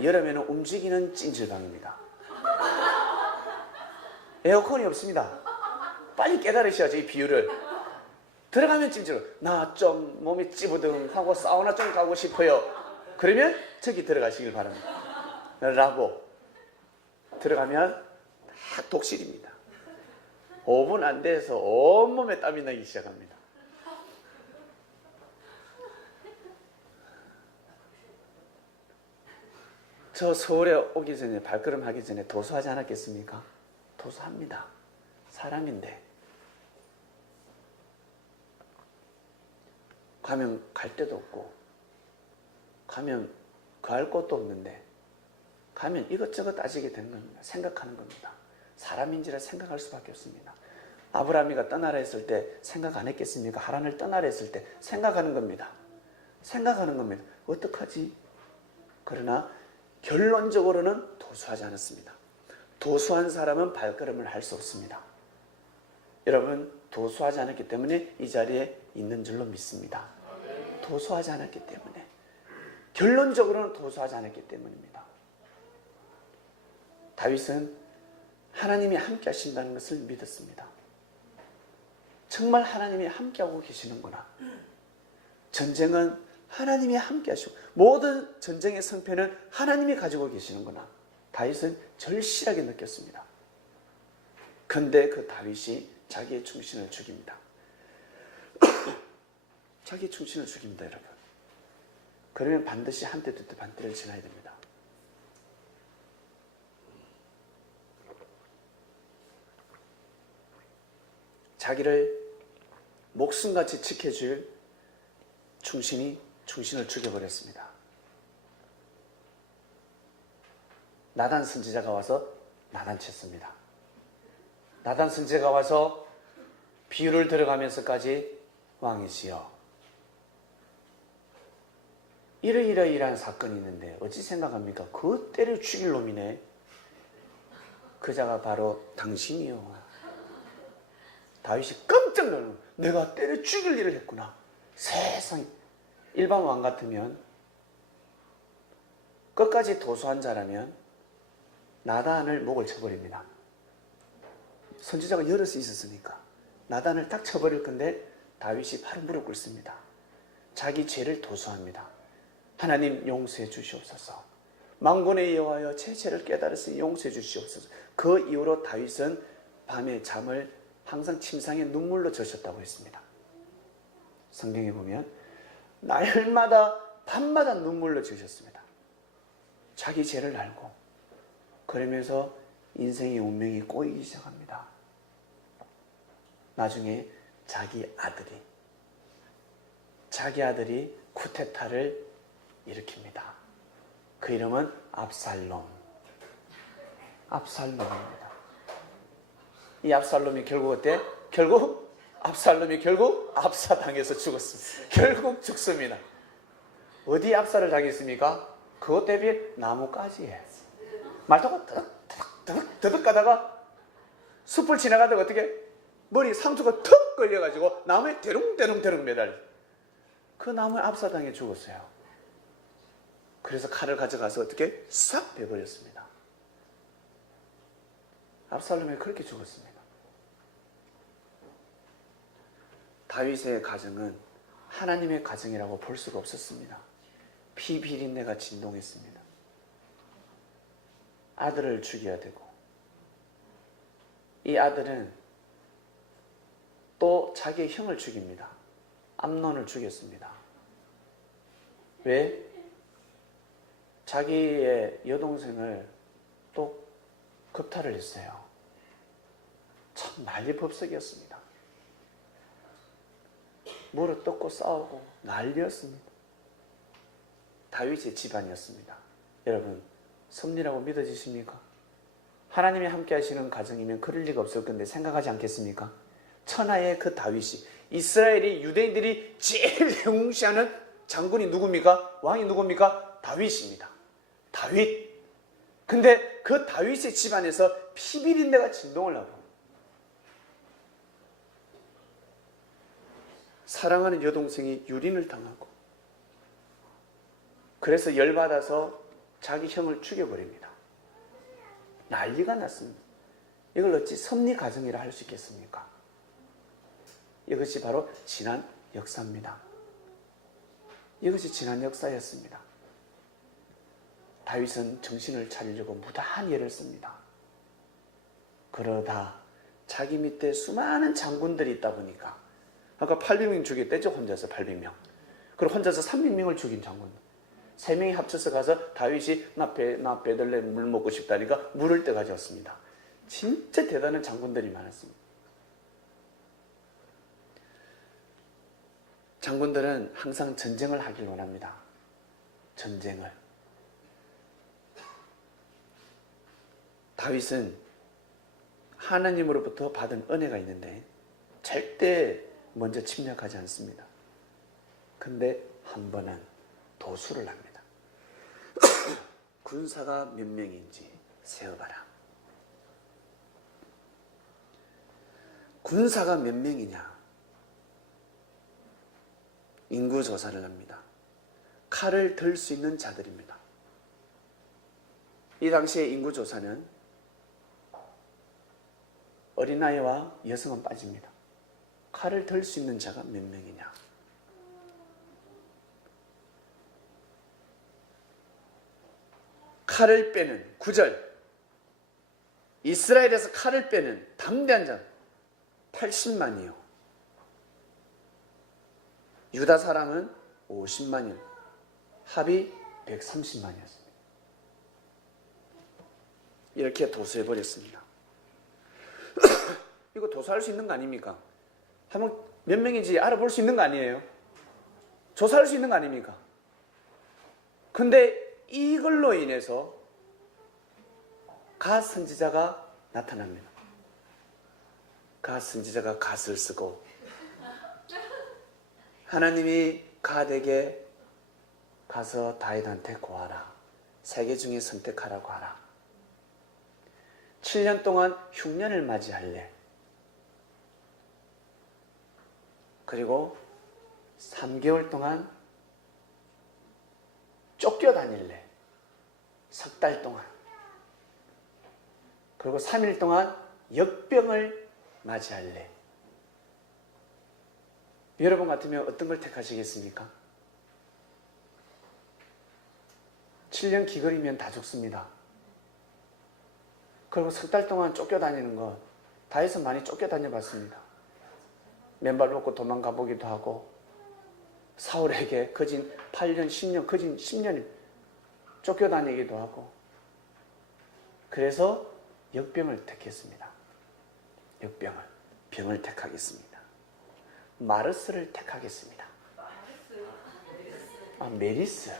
여름에는 움직이는 찜질방입니다. 에어컨이 없습니다. 빨리 깨달으셔야죠. 이 비유를. 들어가면 찜질. 나 좀 몸이 찌부둥하고 사우나 좀 가고 싶어요. 그러면 저기 들어가시길 바랍니다. 라고 들어가면 다 독실입니다. 5분 안 돼서 온몸에 땀이 나기 시작합니다. 저 서울에 오기 전에, 발걸음 하기 전에 도수하지 않았겠습니까? 도수합니다. 사람인데. 가면 갈 데도 없고, 가면 갈 곳도 없는데, 가면 이것저것 따지게 되는 겁니다. 생각하는 겁니다. 사람인지라 생각할 수밖에 없습니다. 아브라함이가 떠나라 했을 때 생각 안 했겠습니까? 하란을 떠나라 했을 때 생각하는 겁니다. 생각하는 겁니다. 어떡하지? 그러나 결론적으로는 도수하지 않았습니다. 도수한 사람은 발걸음을 할 수 없습니다. 여러분, 도수하지 않았기 때문에 이 자리에 있는 줄로 믿습니다. 도수하지 않았기 때문에, 결론적으로는 도수하지 않았기 때문입니다. 다윗은 하나님이 함께 하신다는 것을 믿었습니다. 정말 하나님이 함께하고 계시는구나. 전쟁은 하나님이 함께 하시고, 모든 전쟁의 승패는 하나님이 가지고 계시는구나. 다윗은 절실하게 느꼈습니다. 그런데 그 다윗이 자기의 충신을 죽입니다. 자기의 충신을 죽입니다, 여러분. 그러면 반드시 한 대 두 대 반대를 지나야 됩니다. 자기를 목숨같이 지켜줄 충신이 충신을 죽여버렸습니다. 나단 선지자가 와서 나단쳤습니다. 나단 선지자가 와서 비유를 들어가면서까지 왕이시여, 이러이러이러한 사건이 있는데 어찌 생각합니까? 그 때려 죽일 놈이네. 그자가 바로 당신이요. 다윗이 깜짝 놀라는, 내가 때려 죽일 일을 했구나. 세상에. 일반 왕 같으면, 끝까지 도수한 자라면 나단을 목을 쳐버립니다. 선지자가 여럿이 있었으니까 나단을 딱 쳐버릴 건데, 다윗이 바로 무릎 꿇습니다. 자기 죄를 도수합니다. 하나님 용서해 주시옵소서. 만군의 여호와여, 제 죄를 깨달으시니 용서해 주시옵소서. 그 이후로 다윗은 밤에 잠을 항상 침상에 눈물로 젖었다고 했습니다. 성경에 보면 날마다 밤마다 눈물로 젖었습니다. 자기 죄를 알고. 그러면서 인생의 운명이 꼬이기 시작합니다. 나중에 자기 아들이 쿠데타를 일으킵니다. 그 이름은 압살롬입니다. 이 압살롬이 결국 어때? 압살롬이 압사당해서 죽었습니다. 결국 죽습니다. 어디 압살을 당했습니까? 그것 대비 나무가지에. 말 타고 더덕 가다가 숲을 지나가다가 어떻게? 머리 상처가 턱 걸려가지고 나무에 대롱대롱 매달려. 그 나무에 압사당해 죽었어요. 그래서 칼을 가져가서 어떻게? 싹 베버렸습니다. 압살롬이 그렇게 죽었습니다. 다윗의 가정은 하나님의 가정이라고 볼 수가 없었습니다. 피비린내가 진동했습니다. 아들을 죽여야 되고, 이 아들은 또 자기의 형을 죽입니다. 암논을 죽였습니다. 왜? 자기의 여동생을 또 겁탈을 했어요. 참 난리법석이었습니다. 무릎 꿇고 싸우고 난리였습니다. 다윗의 집안이었습니다. 여러분, 섭리라고 믿어지십니까? 하나님이 함께 하시는 가정이면 그럴 리가 없을 건데 생각하지 않겠습니까? 천하의 그 다윗이, 이스라엘이, 유대인들이 제일 영웅시하는 장군이 누굽니까? 왕이 누굽니까? 다윗입니다. 다윗. 근데 그 다윗의 집안에서 피비린내가 진동을 하고, 사랑하는 여동생이 유린을 당하고, 그래서 열받아서 자기 형을 죽여버립니다. 난리가 났습니다. 이걸 어찌 섭리 가정이라 할 수 있겠습니까? 이것이 바로 지난 역사입니다. 이것이 지난 역사였습니다. 다윗은 정신을 차리려고 무다한 애를 씁니다. 그러다 자기 밑에 수많은 장군들이 있다 보니까 아까 800명 죽였대죠. 혼자서 800명. 그리고 혼자서 300명을 죽인 장군. 3명이 합쳐서 가서 다윗이 나 베들레헴 물 먹고 싶다니까 물을 때 가져왔습니다. 진짜 대단한 장군들이 많았습니다. 장군들은 항상 전쟁을 하길 원합니다. 전쟁을. 다윗은 하나님으로부터 받은 은혜가 있는데 절대 먼저 침략하지 않습니다. 근데 한 번은 도수를 합니다. 군사가 몇 명인지 세어봐라. 군사가 몇 명이냐? 인구 조사를 합니다. 칼을 들 수 있는 자들입니다. 이 당시의 인구 조사는 어린아이와 여성은 빠집니다. 칼을 들 수 있는 자가 몇 명이냐? 칼을 빼는 9절. 이스라엘에서 칼을 빼는 담대한 자 80만이요. 유다 사람은 50만이요. 합이 130만이었습니다. 이렇게 도수해버렸습니다. 이거 도수할 수 있는 거 아닙니까? 한번 몇 명인지 알아볼 수 있는 거 아니에요? 조사할 수 있는 거 아닙니까? 근데 이걸로 인해서 갓 선지자가 나타납니다. 갓 선지자가 갓을 쓰고 하나님이 갓에게 가서 다윗한테 고하라. 세 개 중에 선택하라고 하라. 7년 동안 흉년을 맞이할래. 그리고 3개월 동안 쫓겨다닐래. 석 달 동안. 그리고 3일 동안 역병을 맞이할래. 여러분 같으면 어떤 걸 택하시겠습니까? 7년 기걸이면 다 죽습니다. 그리고 석 달 동안 쫓겨다니는 거, 다윗은 많이 쫓겨다녀 봤습니다. 맨발 놓고 도망가 보기도 하고, 사울에게 거진 8년, 10년, 거진 10년 쫓겨다니기도 하고, 그래서 역병을 택했습니다. 역병을, 병을 택하겠습니다. 마르스를 택하겠습니다. 아, 메리스.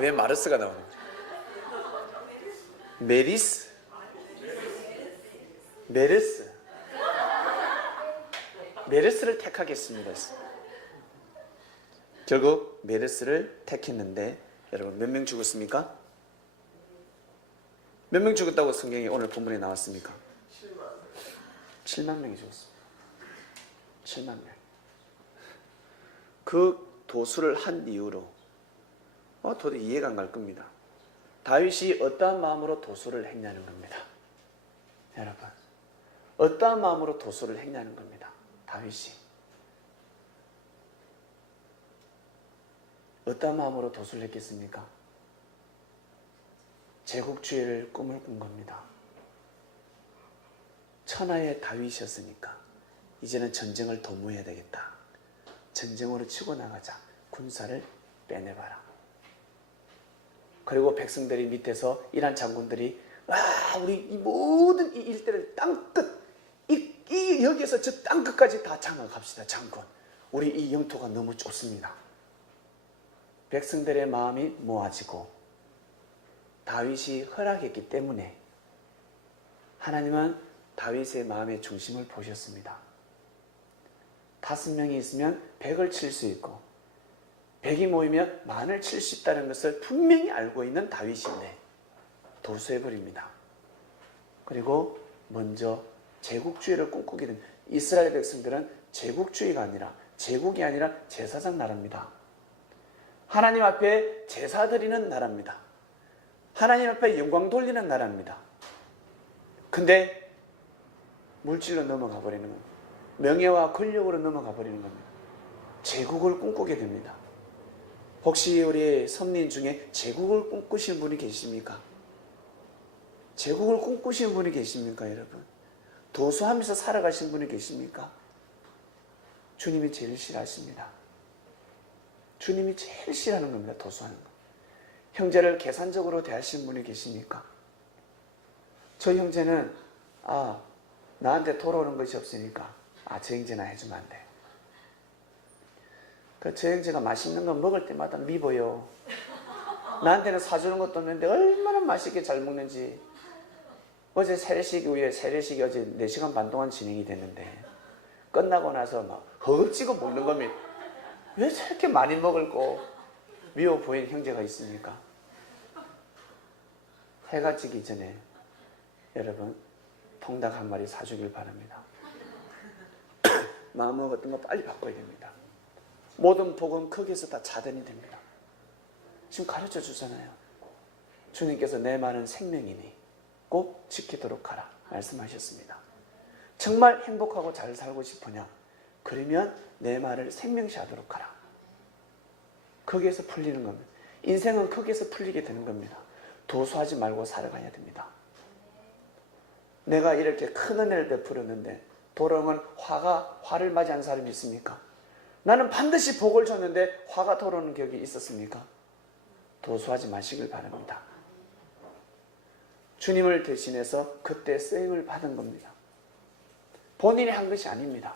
왜 마르스가 나오는 거죠? 메리스, 메르스, 메르스를 택하겠습니다. 결국 메르스를 택했는데 여러분 몇 명 죽었습니까? 몇 명 죽었다고 성경이 오늘 본문에 나왔습니까? 7만 명이 죽었습니다. 7만 명. 그 도수를 한 이유로 도저히 이해가 안 갈 겁니다. 다윗이 어떠한 마음으로 도수를 했냐는 겁니다. 여러분, 어떠한 마음으로 도수를 했냐는 겁니다. 다윗이 어떠한 마음으로 도수를 했겠습니까? 제국주의를 꿈을 꾼 겁니다. 천하의 다윗이었으니까 이제는 전쟁을 도모해야 되겠다. 전쟁으로 치고 나가자. 군사를 빼내봐라. 그리고 백성들이 밑에서 이란 장군들이 우리 이 모든 이 일대를 땅끝 여기에서 저 땅끝까지 다 장악합시다. 장군, 우리 이 영토가 너무 좁습니다. 백성들의 마음이 모아지고 다윗이 허락했기 때문에 하나님은 다윗의 마음의 중심을 보셨습니다. 5명이 있으면 100을 칠 수 있고 100이 모이면 10,000을 칠 수 있다는 것을 분명히 알고 있는 다윗인데 도수해버립니다. 그리고 먼저 제국주의를 꿈꾸게 된 이스라엘 백성들은 제국주의가 아니라 제국이 아니라 제사장 나라입니다. 하나님 앞에 제사 드리는 나라입니다. 하나님 앞에 영광 돌리는 나라입니다. 근데 물질로 넘어가 버리는 겁니다. 명예와 권력으로 넘어가 버리는 겁니다. 제국을 꿈꾸게 됩니다. 혹시 우리 선민 중에 제국을 꿈꾸시는 분이 계십니까? 제국을 꿈꾸시는 분이 계십니까, 여러분? 도수하면서 살아가신 분이 계십니까? 주님이 제일 싫어하십니다. 주님이 제일 싫어하는 겁니다. 도수하는 거. 형제를 계산적으로 대하시는 분이 계십니까? 저 형제는 나한테 돌아오는 것이 없으니까 저 형제나 해주면 안 돼. 저 형제가 맛있는 거 먹을 때마다 미워요. 나한테는 사주는 것도 없는데 얼마나 맛있게 잘 먹는지. 어제 세례식이 어제 4시간 반 동안 진행이 됐는데 끝나고 나서 막 허겁지겁 먹는 겁니다. 왜 저렇게 많이 먹을 거 미워 보이는 형제가 있습니까? 해가 지기 전에 여러분 통닭 한 마리 사주길 바랍니다. 마음먹었던 거 빨리 바꿔야 됩니다. 모든 복은 거기에서 다 차단이 됩니다. 지금 가르쳐 주잖아요. 주님께서 내 말은 생명이니 꼭 지키도록 하라 말씀하셨습니다. 정말 행복하고 잘 살고 싶으냐? 그러면 내 말을 생명시 하도록 하라. 거기에서 풀리는 겁니다. 인생은 거기에서 풀리게 되는 겁니다. 도수하지 말고 살아가야 됩니다. 내가 이렇게 큰 은혜를 베풀었는데 돌아오면 화를 맞이한 사람이 있습니까? 나는 반드시 복을 줬는데 화가 돌아오는 격이 있었습니까? 도수하지 마시길 바랍니다. 주님을 대신해서 그때 쓰임을 받은 겁니다. 본인이 한 것이 아닙니다.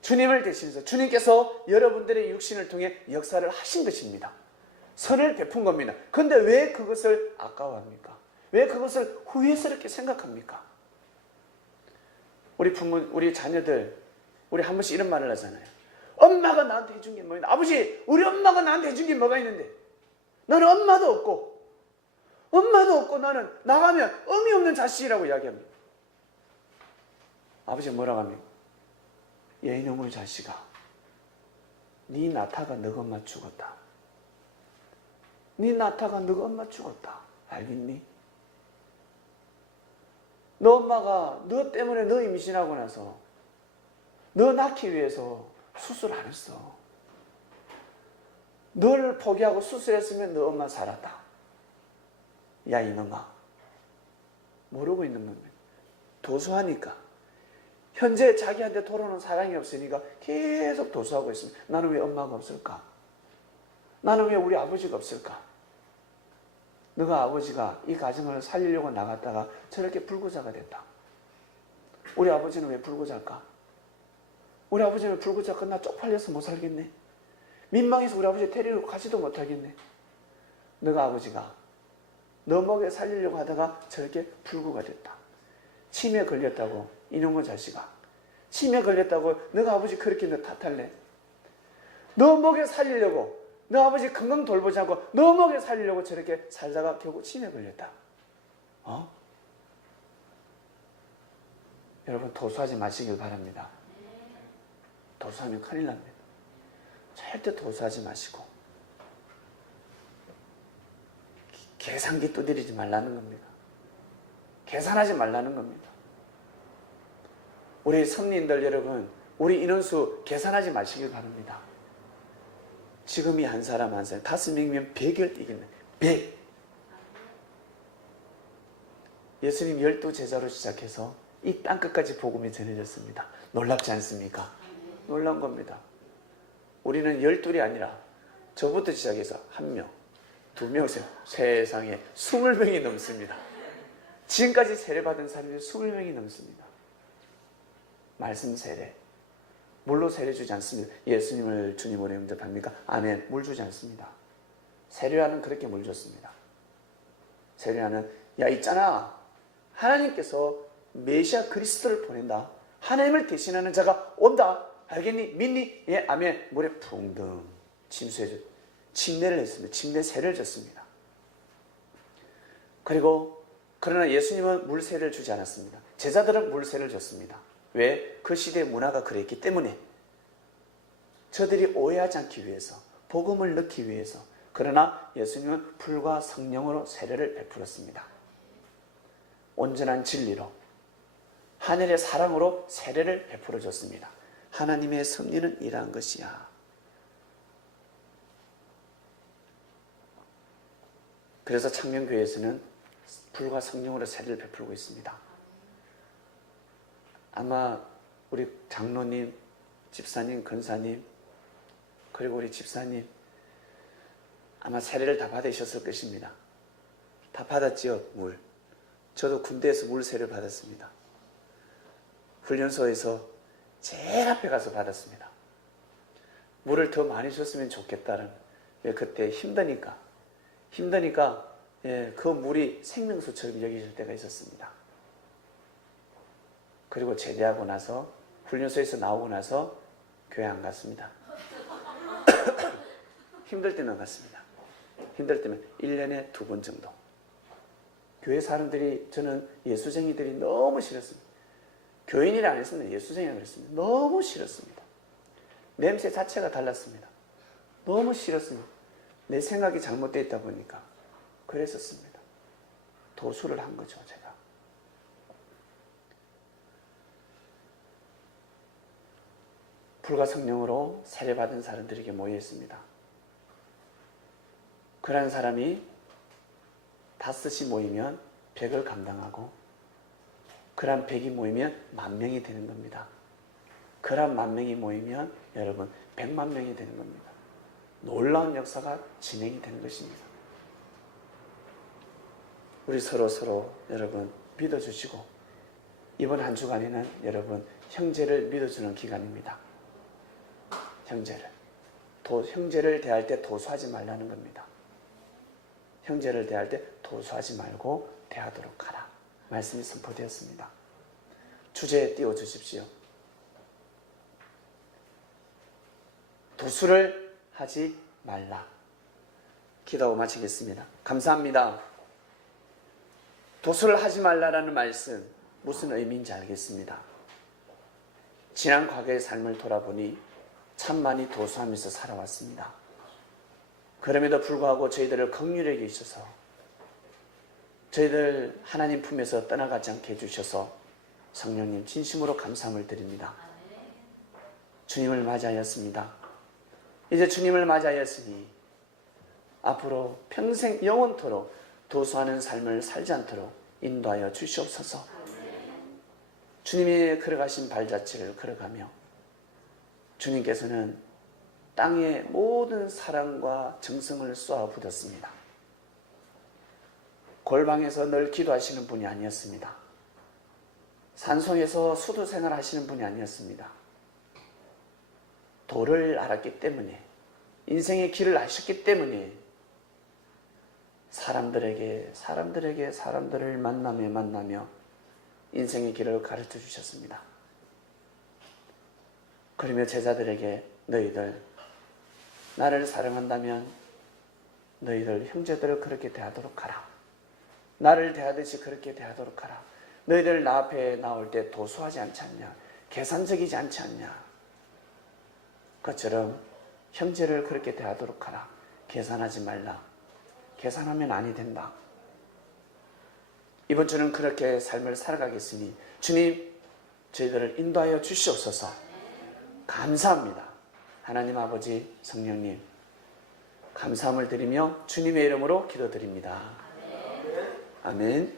주님을 대신해서 주님께서 여러분들의 육신을 통해 역사를 하신 것입니다. 선을 베푼 겁니다. 그런데 왜 그것을 아까워합니까? 왜 그것을 후회스럽게 생각합니까? 우리 부모, 우리 자녀들, 우리 한 번씩 이런 말을 하잖아요. 엄마가 나한테 해준 게 뭐냐? 아버지, 우리 엄마가 나한테 해준 게 뭐가 있는데? 나는 엄마도 없고 나는 나가면 의미 없는 자식이라고 이야기합니다. 아버지가 뭐라고 합니까? 야 이놈의 자식아, 네 나타가 너가 엄마 죽었다. 네 나타가 너가 엄마 죽었다. 알겠니? 너 엄마가 너 때문에 너 임신하고 나서 너 낳기 위해서 수술 안 했어. 너를 포기하고 수술했으면 너 엄마 살았다. 야 이놈아, 모르고 있는 겁니다. 도수하니까 현재 자기한테 돌아오는 사랑이 없으니까 계속 도수하고 있습니다. 나는 왜 엄마가 없을까? 나는 왜 우리 아버지가 없을까? 너가 아버지가 이 가정을 살리려고 나갔다가 저렇게 불구자가 됐다. 우리 아버지는 왜 불구자일까? 우리 아버지는 불구자 끝나 쪽팔려서 못 살겠네. 민망해서 우리 아버지 데리러 가지도 못하겠네. 너가 아버지가 너 먹여 살리려고 하다가 저렇게 불구가 됐다. 치매 걸렸다고 이놈의 자식아. 치매 걸렸다고 너가 아버지 그렇게 너 탓할래? 너 먹여 살리려고 너 아버지 건강 돌보지 않고 너 먹여 살리려고 저렇게 살다가 결국 치매 걸렸다. 여러분 도수하지 마시길 바랍니다. 도수하면 큰일 납니다. 절대 도수하지 마시고 계산기 두드리지 말라는 겁니다. 계산하지 말라는 겁니다. 우리 성린들 여러분, 우리 인원수 계산하지 마시길 바랍니다. 지금이 한 사람 5명이면 100을 이기는 100. 예수님 12제자로 시작해서 이 땅끝까지 복음이 전해졌습니다. 놀랍지 않습니까? 놀란 겁니다. 우리는 12이 아니라 저부터 시작해서 1명, 2명, 세상에 20명이 넘습니다. 지금까지 세례받은 사람이 20명이 넘습니다. 말씀 세례. 물로 세례 주지 않습니다. 예수님을 주님으로 영접합니까? 아멘. 물 주지 않습니다. 세례와는 그렇게 물 줬습니다. 세례와는 야 있잖아. 하나님께서 메시아 그리스도를 보낸다. 하나님을 대신하는 자가 온다. 알겠니? 믿니? 예, 아멘. 물에 붕덩 침수해줘. 침례를 했습니다. 침례 세례를 줬습니다. 그러나 예수님은 물 세례를 주지 않았습니다. 제자들은 물 세례를 줬습니다. 왜? 그 시대의 문화가 그랬기 때문에 저들이 오해하지 않기 위해서 복음을 넣기 위해서. 그러나 예수님은 불과 성령으로 세례를 베풀었습니다. 온전한 진리로 하늘의 사랑으로 세례를 베풀어 줬습니다. 하나님의 섭리는 이러한 것이야. 그래서 창명교회에서는 불과 성령으로 세례를 베풀고 있습니다. 아마 우리 장로님, 집사님, 권사님, 그리고 우리 집사님 아마 세례를 다 받으셨을 것입니다. 다 받았지요, 물. 저도 군대에서 물 세례를 받았습니다. 훈련소에서 제일 앞에 가서 받았습니다. 물을 더 많이 줬으면 좋겠다는, 왜 그때 힘드니까 그 물이 생명수처럼 여기질 때가 있었습니다. 그리고 제대하고 나서 훈련소에서 나오고 나서 교회 안 갔습니다. 힘들 때만 갔습니다. 힘들 때면 1년에 2번 정도. 교회 사람들이, 저는 예수쟁이들이 너무 싫었습니다. 교인이라 안 했습니다. 예수쟁이라 그랬습니다. 너무 싫었습니다. 냄새 자체가 달랐습니다. 너무 싫었습니다. 내 생각이 잘못되어 있다 보니까 그랬었습니다. 도수를 한 거죠, 제가. 불과 성령으로 세례받은 사람들에게 모여 있습니다. 그런 사람이 5이 모이면 100을 감당하고, 그런 100이 모이면 10,000명이 되는 겁니다. 그런 10,000명이 모이면 여러분 100만 명이 되는 겁니다. 놀라운 역사가 진행이 되는 것입니다. 우리 서로 여러분 믿어주시고, 이번 한 주간에는 여러분 형제를 믿어주는 기간입니다. 형제를 대할 때 도수하지 말라는 겁니다. 형제를 대할 때 도수하지 말고 대하도록 하라. 말씀이 선포되었습니다. 주제에 띄워주십시오. 도수를 하지 말라. 기도하고 마치겠습니다. 감사합니다. 도수를 하지 말라라는 말씀, 무슨 의미인지 알겠습니다. 지난 과거의 삶을 돌아보니 참 많이 도수하면서 살아왔습니다. 그럼에도 불구하고 저희들을 긍휼히 여기셔서, 저희들 하나님 품에서 떠나가지 않게 해주셔서 성령님 진심으로 감사함을 드립니다. 주님을 맞이하였습니다. 이제 주님을 맞이하였으니 앞으로 평생 영원토록 도수하는 삶을 살지 않도록 인도하여 주시옵소서. 주님이 걸어가신 발자취를 걸어가며, 주님께서는 땅에 모든 사랑과 정성을 쏟아붓었습니다. 골방에서 늘 기도하시는 분이 아니었습니다. 산속에서 수도 생활하시는 분이 아니었습니다. 도를 알았기 때문에, 인생의 길을 아셨기 때문에 사람들을 만나며 인생의 길을 가르쳐 주셨습니다. 그러며 제자들에게 너희들 나를 사랑한다면 너희들 형제들을 그렇게 대하도록 하라. 나를 대하듯이 그렇게 대하도록 하라. 너희들 나 앞에 나올 때 도수하지 않지 않냐? 계산적이지 않지 않냐? 그처럼 형제를 그렇게 대하도록 하라. 계산하지 말라. 계산하면 아니 된다. 이번 주는 그렇게 삶을 살아가겠으니 주님, 저희들을 인도하여 주시옵소서. 감사합니다. 하나님 아버지, 성령님, 감사함을 드리며 주님의 이름으로 기도드립니다. 아멘.